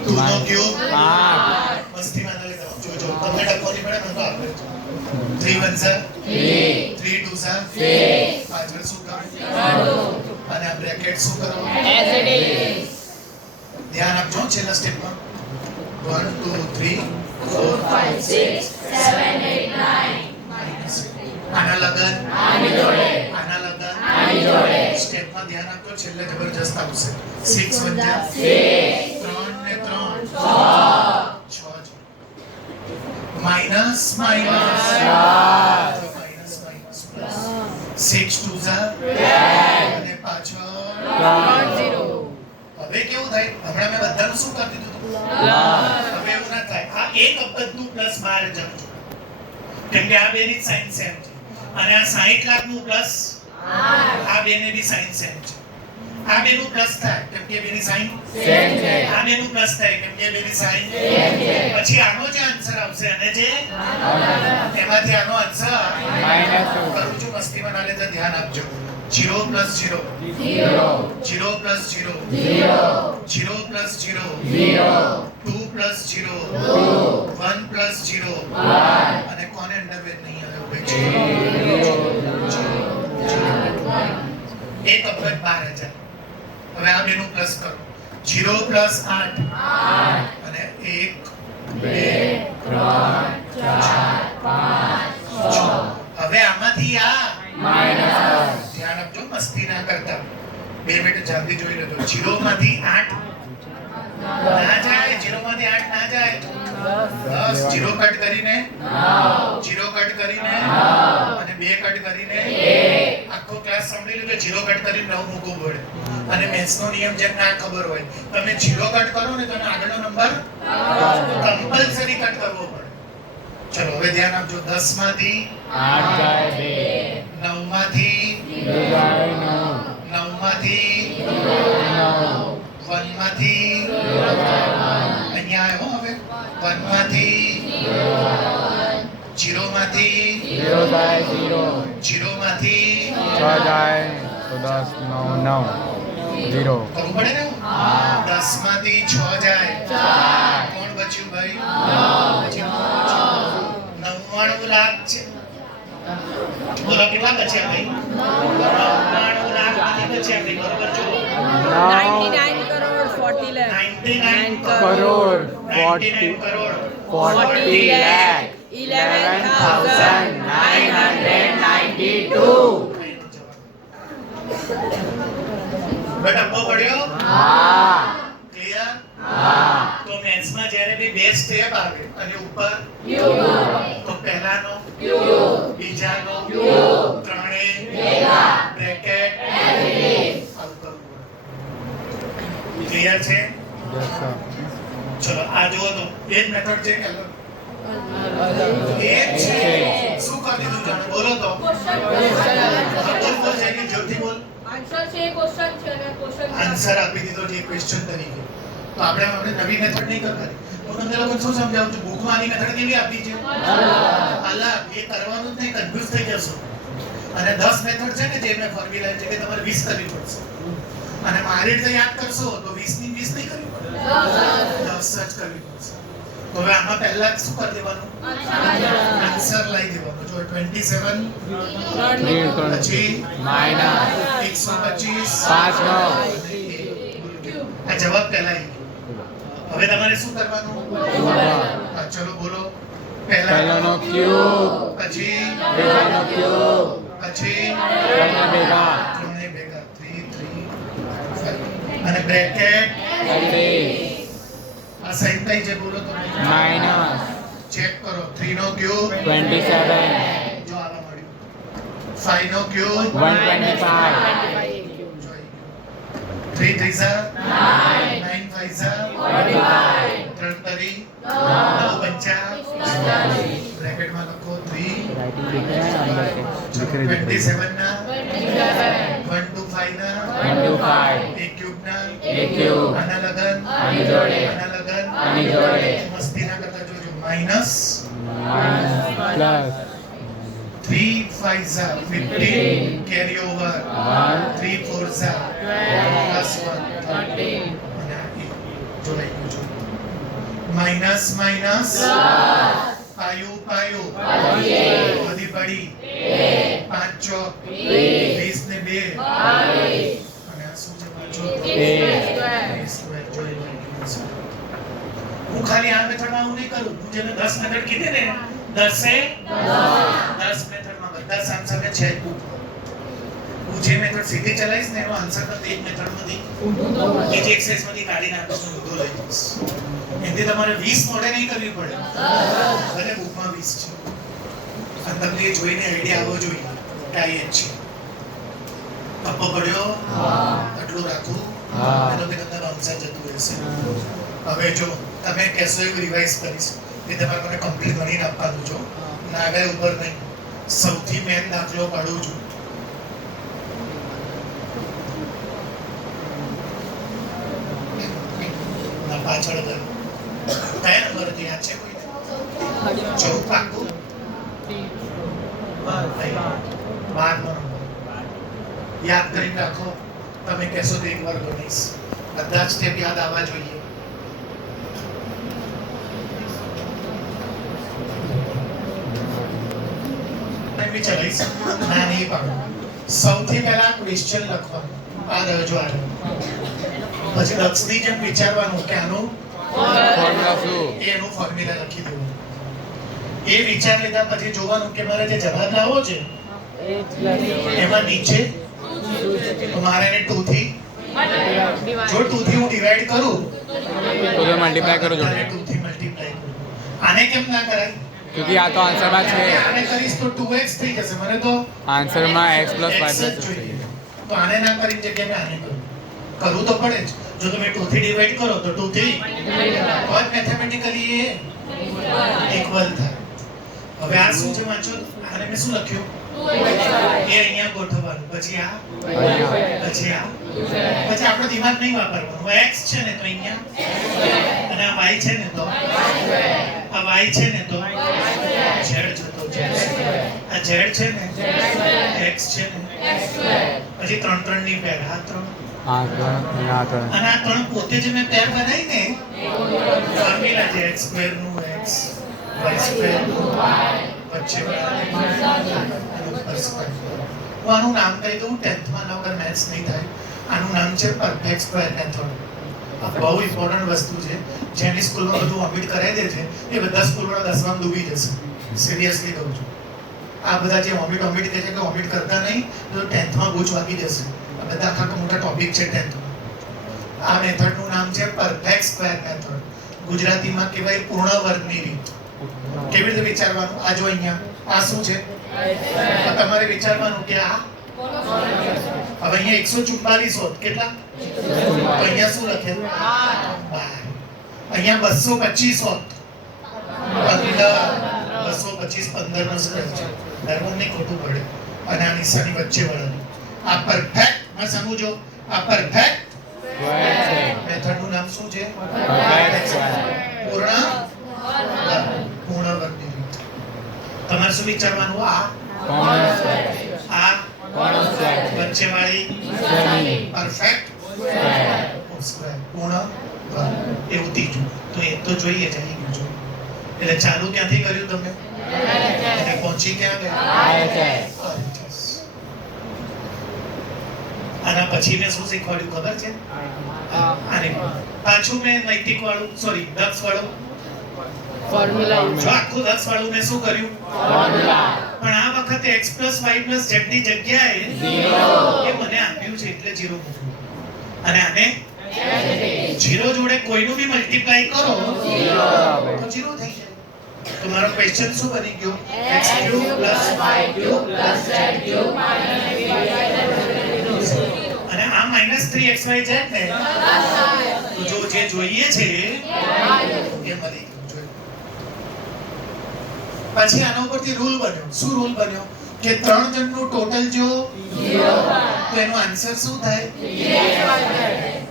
2 નો ક્યુબ 5 મસ્તી માં ના લેતા જો જો તમને ડકો નહીં પડે મને તો આપે 3 1 સર 3 2 સર પાછળ શું કરો અને આ બ્રેકેટ શું કરો ધ્યાન આપજો છેલ્લા સ્ટેપમાં 1 2 3 4 5 6 7 8 9 આના લગન આની જોડે આના લગન આની જોડે સ્ટેપમાં ધ્યાન આપજો છેલ્લે જબરજસ્ત આવશે 6 1 3 ને 3 6 minus minus minus minus plus 6 2 Jha 10 અને પાછળ 0 હવે કેવું થાય હમણાં મેં બધાનું શું કરી દીધું હતું હવે એવું ના થાય આ એક અબજનું પ્લસ 12 જમજો કેમ કે આ બેની સાઇન સેમ છે અને આ 60 લાખનું પ્લસ આ બેને બી સાઇન સેમ છે આ બેનું પ્લસ થાય કેમ કે બેની સાઇન સેમ છે આ બેનું પ્લસ થાય કેમ કે બેની સાઇન સેમ છે પછી આનો જે આન્સર આવશે અને જે એમાંથી આનો આન્સર માઈનસ કરું છું મસ્તીમાં ના લેતા ધ્યાન આપજો 0 plus 0 0 plus 0 0 plus 0 2 plus 0 1 plus 0 અને કોને અંડરવેર નહીં આવે એક અબજ 12000 હવે આ બેનું પ્લસ કરો 0 plus 8 અને 1 2 3 4 5 6 હવે આમાંથી આ ધ્યાન આપજો મસ્તી ના કરતા 2 મિનિટ જલ્દી જોઈ લેજો 0 માંથી 8 ના જાય 0 માંથી 8 ના જાય 10 0 કટ કરીને 0 કટ કરીને અને 2 કટ કરીને આખો ક્લાસ સાંભળી લો કે 0 કટ કરીને 9 મૂકવું પડે અને મેથ્સ નો નિયમ જેમ ના ખબર હોય તમે 0 કટ કરો ને તમે આગળનો નંબર કમ્પલસરી કટ કરવો પડે ચલો હવે ધ્યાન આપજો 10 માંથી 8 જાય 2 9 માંથી 2 જાય 9 9 માંથી 9 1 માંથી અહીંયા આવ્યો હવે 1 માંથી 0 માંથી 0 જાય 0 0 માંથી 6 જાય તો 10 9 0 કરવું પડે ને 10 માંથી 6 જાય 4 કોણ બચ્યું ભાઈ 99 લાખ છે બોલો કેટલા બચ્યા ભાઈ 99 લાખ માંથી બચ્યા ભાઈ બરોબર જો 99 કરોડ 40 લાખ 99 કરોડ 99 કરોડ 40 lakh 11,992 બેટા બહુ પડ્યો હા ક્લિયર હા તો મેથ્સ માં જ્યારે બી બે સ્ટેપ આવે અને ઉપર તો પહેલાનો બીજાનો ત્રણે બ્રેકેટ ક્લિયર છે yes sir ચલો આ જુઓ તો એ જ મેથડ છે કે અલગ? એ જ છે શું કરી દીધું જાણે બોલો તો બોલ જેની જોરથી બોલ આન્સર આપી દીધો છે ક્વેશ્ચન તરીકે તો આપણે નવી મેથડ નહીં કરવાની હું તમને લોકોને શું સમજાવું છું બુકમાં આની મેથડ કેવી આપી છે અલગ એ કરવાનું જ નહીં કન્ફ્યુઝ થઈ જશો અને 10 મેથડ છે ને જે મેં ફોર્મ્યુલા છે કે તમારે 20 કરવી પડશે અને મારી રીતે યાદ કરશો તો 20 ની 20 નહીં કરવી પડે 10 જ કરવી પડશે તો હવે આમાં પહેલા શું કરી દેવાનું આન્સર લઈ દેવાનો જો 27 પછી minus 125 5 આ જવાબ પહેલા આવી ગયો. હવે તમારે શું કરવાનું ચલો બોલો પહેલાનો ક્યુબ પછી બીજાનો ક્યુબ પછી ત્રણે ભેગા ત્રણે ભેગા 3 3 5 અને બ્રેકેટ આ સાઈન થઈ છે બોલો તમે minus ચેક કરો 3 નો ક્યુબ 27 જો આવા મળ્યું 5 નો ક્યુબ 125 3 3 9 5 3 તરી 9 બચ્ચા બ્રેકેટમાં લખો 3 27 ના 125 ના 125 એક ક્યુબ ના એક ક્યુબ આના લગન આની જોડે આના લગન આની જોડે મસ્તી ના કરતા જોજો minus plus 3 5 15 carry over 3 4 plus 1 13 જો માઈનસ માઈનસ પાયું પાયું બધી પડી 5 ચોક 20 ને 2 અને આ શું છે પાછો હું ખાલી આ મેથડમાં હું નહીં કરું હું જેને 10 મેથડ કીધી ને 10 મેથડમાં બધા સામસામે છે હું જે મેથડ સીધી ચલાવીશ ને એનો આન્સર તો તે જ મેથડમાંથી એ જે એક્સરસાઇઝમાંથી કાઢી નાખીશ હું બધું લઈ જઈશ એથી તમારે 20 મોડે નહીં કરવી પડે ભલે બુકમાં 20 છે અને તમને એ જોઈને આઈડિયા આવવો જોઈએ કે આ એ જ છે પપ્પો પડ્યો આટલું રાખું એનો કે તમને આન્સર જતું રહેશે હવે જો તમે કહેશો એવું રિવાઇઝ કરીશ એ તમારે મને કમ્પ્લીટ ગણીને આપવાનું છો ના આગળ ઉપર નહીં સૌથી મેન દાખલો કાઢું છું ના પાછળ કયો નંબર હતી યાદ છે કોઈને 14 પાકું 12 યાદ કરીને રાખો તમે કહેશો તો એક વાર ગણીશ બધા જ સ્ટેપ યાદ આવવા જોઈએ ચલાવીશ ના નહીં પાડું સૌથી પહેલા ક્વેશ્ચન લખવાનું આ રજવાડું પછી લક્ષની જેમ વિચારવાનું કે આનું એનું ફોર્મ્યુલા લખી દેવું એ વિચાર લીધા પછી જોવાનું કે મારે જે જવાબ લાવવો છે એમાં નીચે તો મારે એને 2 થી જો 2 થી હું ડિવાઈડ કરું તો મલ્ટીપ્લાય કરો જોડે 2 થી મલ્ટીપ્લાય કરું આને કેમ ના કરાય क्योंकि आ तो आंसर में है આને કરીશ તો 2x થઈ જશે મને તો आंसर में x plus y x જ plus જોઈએ. તો આને ના કરી જગ્યાએ આને કરું કરવું તો પડે જ જો તમે 2 થી ડિવાઈડ કરો તો 2 થી और मैथमेटिकली ये इक्वल था હવે આ શું છે વાંચો, આને મેં શું લખ્યું? એ અહીંયા ગોઠવવાનું, પછી આ, પછી આ, પછી આપણો દિમાગ નહીં વાપરવાનો. x છે ને તો અહીંયા, અને આ y છે ને તો આ y છે ને તો z છે તો z, આ z છે ને x છે ને, પછી 3 3 ની પેર, આ 3 અને આ 3 પોતે જે મેં પેર બનાવી ને ફોર્મ્યુલા છે, x સ્ક્વેર નું x, y સ્ક્વેર નું y, વચ્ચે હું આનું નામ કહી દઉં, 10th માં અગર મેથ્સ નહીં થાય, આનું નામ છે પરફેક્ટ સ્ક્વેર મેથડ. આ બહુ ઇમ્પોર્ટન્ટ વસ્તુ છે. જેની સ્કૂલમાં બધું ઓમિટ કરાવી દે છે એ બધા સ્કૂલવાળા 10માં ડૂબી જશે. સિરિયસલી કહું છું. આ બધા જે ઓમિટ કહે છે કે ઓમિટ કરતા નહીં તો 10th માં ગૂંચ વાગી જશે. આ બધા આખા મોટા ટોપિક છે 10th માં. આ મેથડનું નામ છે પરફેક્ટ સ્ક્વેર મેથડ. ગુજરાતીમાં કહેવાય પૂર્ણ વર્ગની રીત. કેવી રીતે વિચારવાનું? આ જો અહીંયા આ શું છે? તમારે વિચારવાનું કે આ હવે અહીંયા 144 હોત કેટલા? અહીંયા શું લખે? 12. અહીંયા 225 હોત 15. 225 15 નો સ્ક્વેર છે. બરાબર નહીં? ખોટું પડે. અને આ નિશાની વચ્ચે વળાવી. આ પરફેક્ટ માં સમજો. આ પરફેક્ટ મેથડનું નામ શું છે? પૂર્ણ વર્ગની રીત. તમારે શું વિચારવાનું? આ વચ્ચે વાળી પરફેક્ટ સ્ક્વેર પૂર્ણ વર્ગ એવું ત્રીજું. તો એ તો જોઈએ જ આવી ગયું જો. એટલે ચાલુ ક્યાંથી કર્યું તમે? એટલે પહોંચી ક્યાં ગયા? આના પછી મેં શું શીખવાડ્યું ખબર છે? આને પાછું મેં નૈતિક વાળું સોરી દક્ષ વાળું ફોર્મ્યુલા જો આખું 10 વાળું મેં શું કર્યું? પણ આ વખતે x y z ની જગ્યાએ 0 એ મને આપ્યું છે એટલે 0 મૂક્યું. અને આને 0 જોડે કોઈનું બી મલ્ટીપ્લાય કરો તો 0 થઈ જાય. તો મારો ક્વેશ્ચન શું બની ગયો? x3 + y3 + z3 અને આ -3xyz ને તો જો જે જોઈએ છે એ મળી ગયું. પછી આના ઉપરથી રૂલ બન્યો. શું રૂલ બન્યો? કે 3 જણનું ટોટલ જો 0 તો એનો આન્સર શું થાય?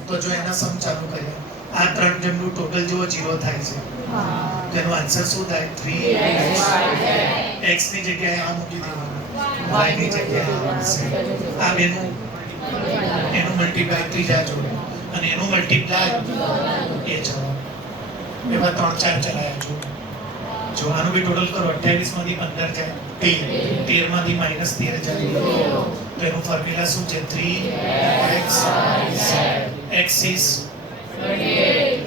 તો જો એના સમ ચાલુ કરીએ, આ 3 જણનું ટોટલ જો 0 થાય છે તો એનો આન્સર શું થાય? 3x. x ની જગ્યાએ આ મૂકી દેવાનું, y ની જગ્યાએ આ આવશે. આ બેનું એનું મલ્ટીપ્લાય ત્રીજા જોડે અને એનું મલ્ટીપ્લાય એ જવાબ. એવા 3 4 ચલાયા જો. જો આનું બી ટોટલ કરો, 28 માંથી 15 જાય 13, 13 માંથી -13 જાય તો એનું ફોર્મ્યુલા શું છે? 3x x is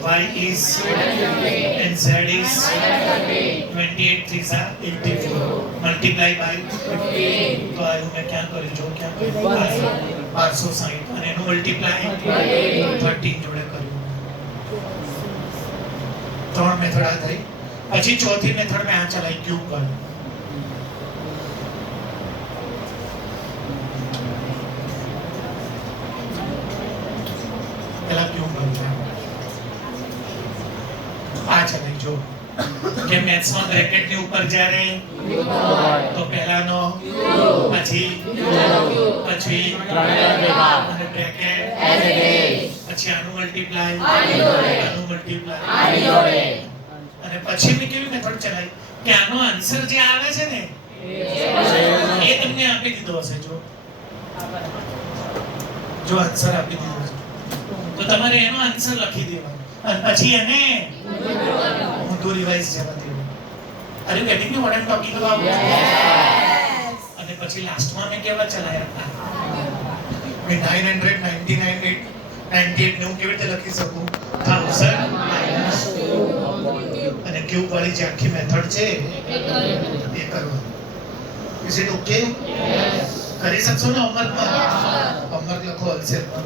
y is and z is 28 3 84 multiply by 15. તો આનું મેં ક્યાં કર્યું? જો ક્યાં કર્યું? 560 અને એનું મલ્ટીપ્લાય 13 જોડે કર્યું. 3 મેથડ આ થઈ. પછી ચોથી મેથડ મેં આ ચલાવી ક્યુબ કર્યું. પેલા ક્યુબ કર્યું આ ચલાવી જો કે મેથ્સ માં બ્રેકેટ ની ઉપર જ્યારે તો પહેલાનો પછી અને બ્રેકેટ પછી આનું મલ્ટીપ્લાય આનું મલ્ટીપ્લાય અને પછી મેં કેવી મેથડ ચલાવી કે આનો આન્સર જે આવે છે ને એ તમને આપી દીધો હશે. જો આન્સર આપી દીધો છે તો તમારે એનો આન્સર લખી દેવાનો અને પછી એને ઊંધું રિવાઇઝ જવા દેવું. Are you getting me what I am talking about? અને પછી લાસ્ટમાં મેં કેવા ચલાયા મેં 999 98 ને હું કેવી રીતે લખી શકું? 1000 અને ક્યુબ વાળી જે આખી મેથડ છે એ કરવાનું. Is it okay? કરી શકશો ને હોમવર્કમાં? હોમવર્ક લખો હોલસેલમાં.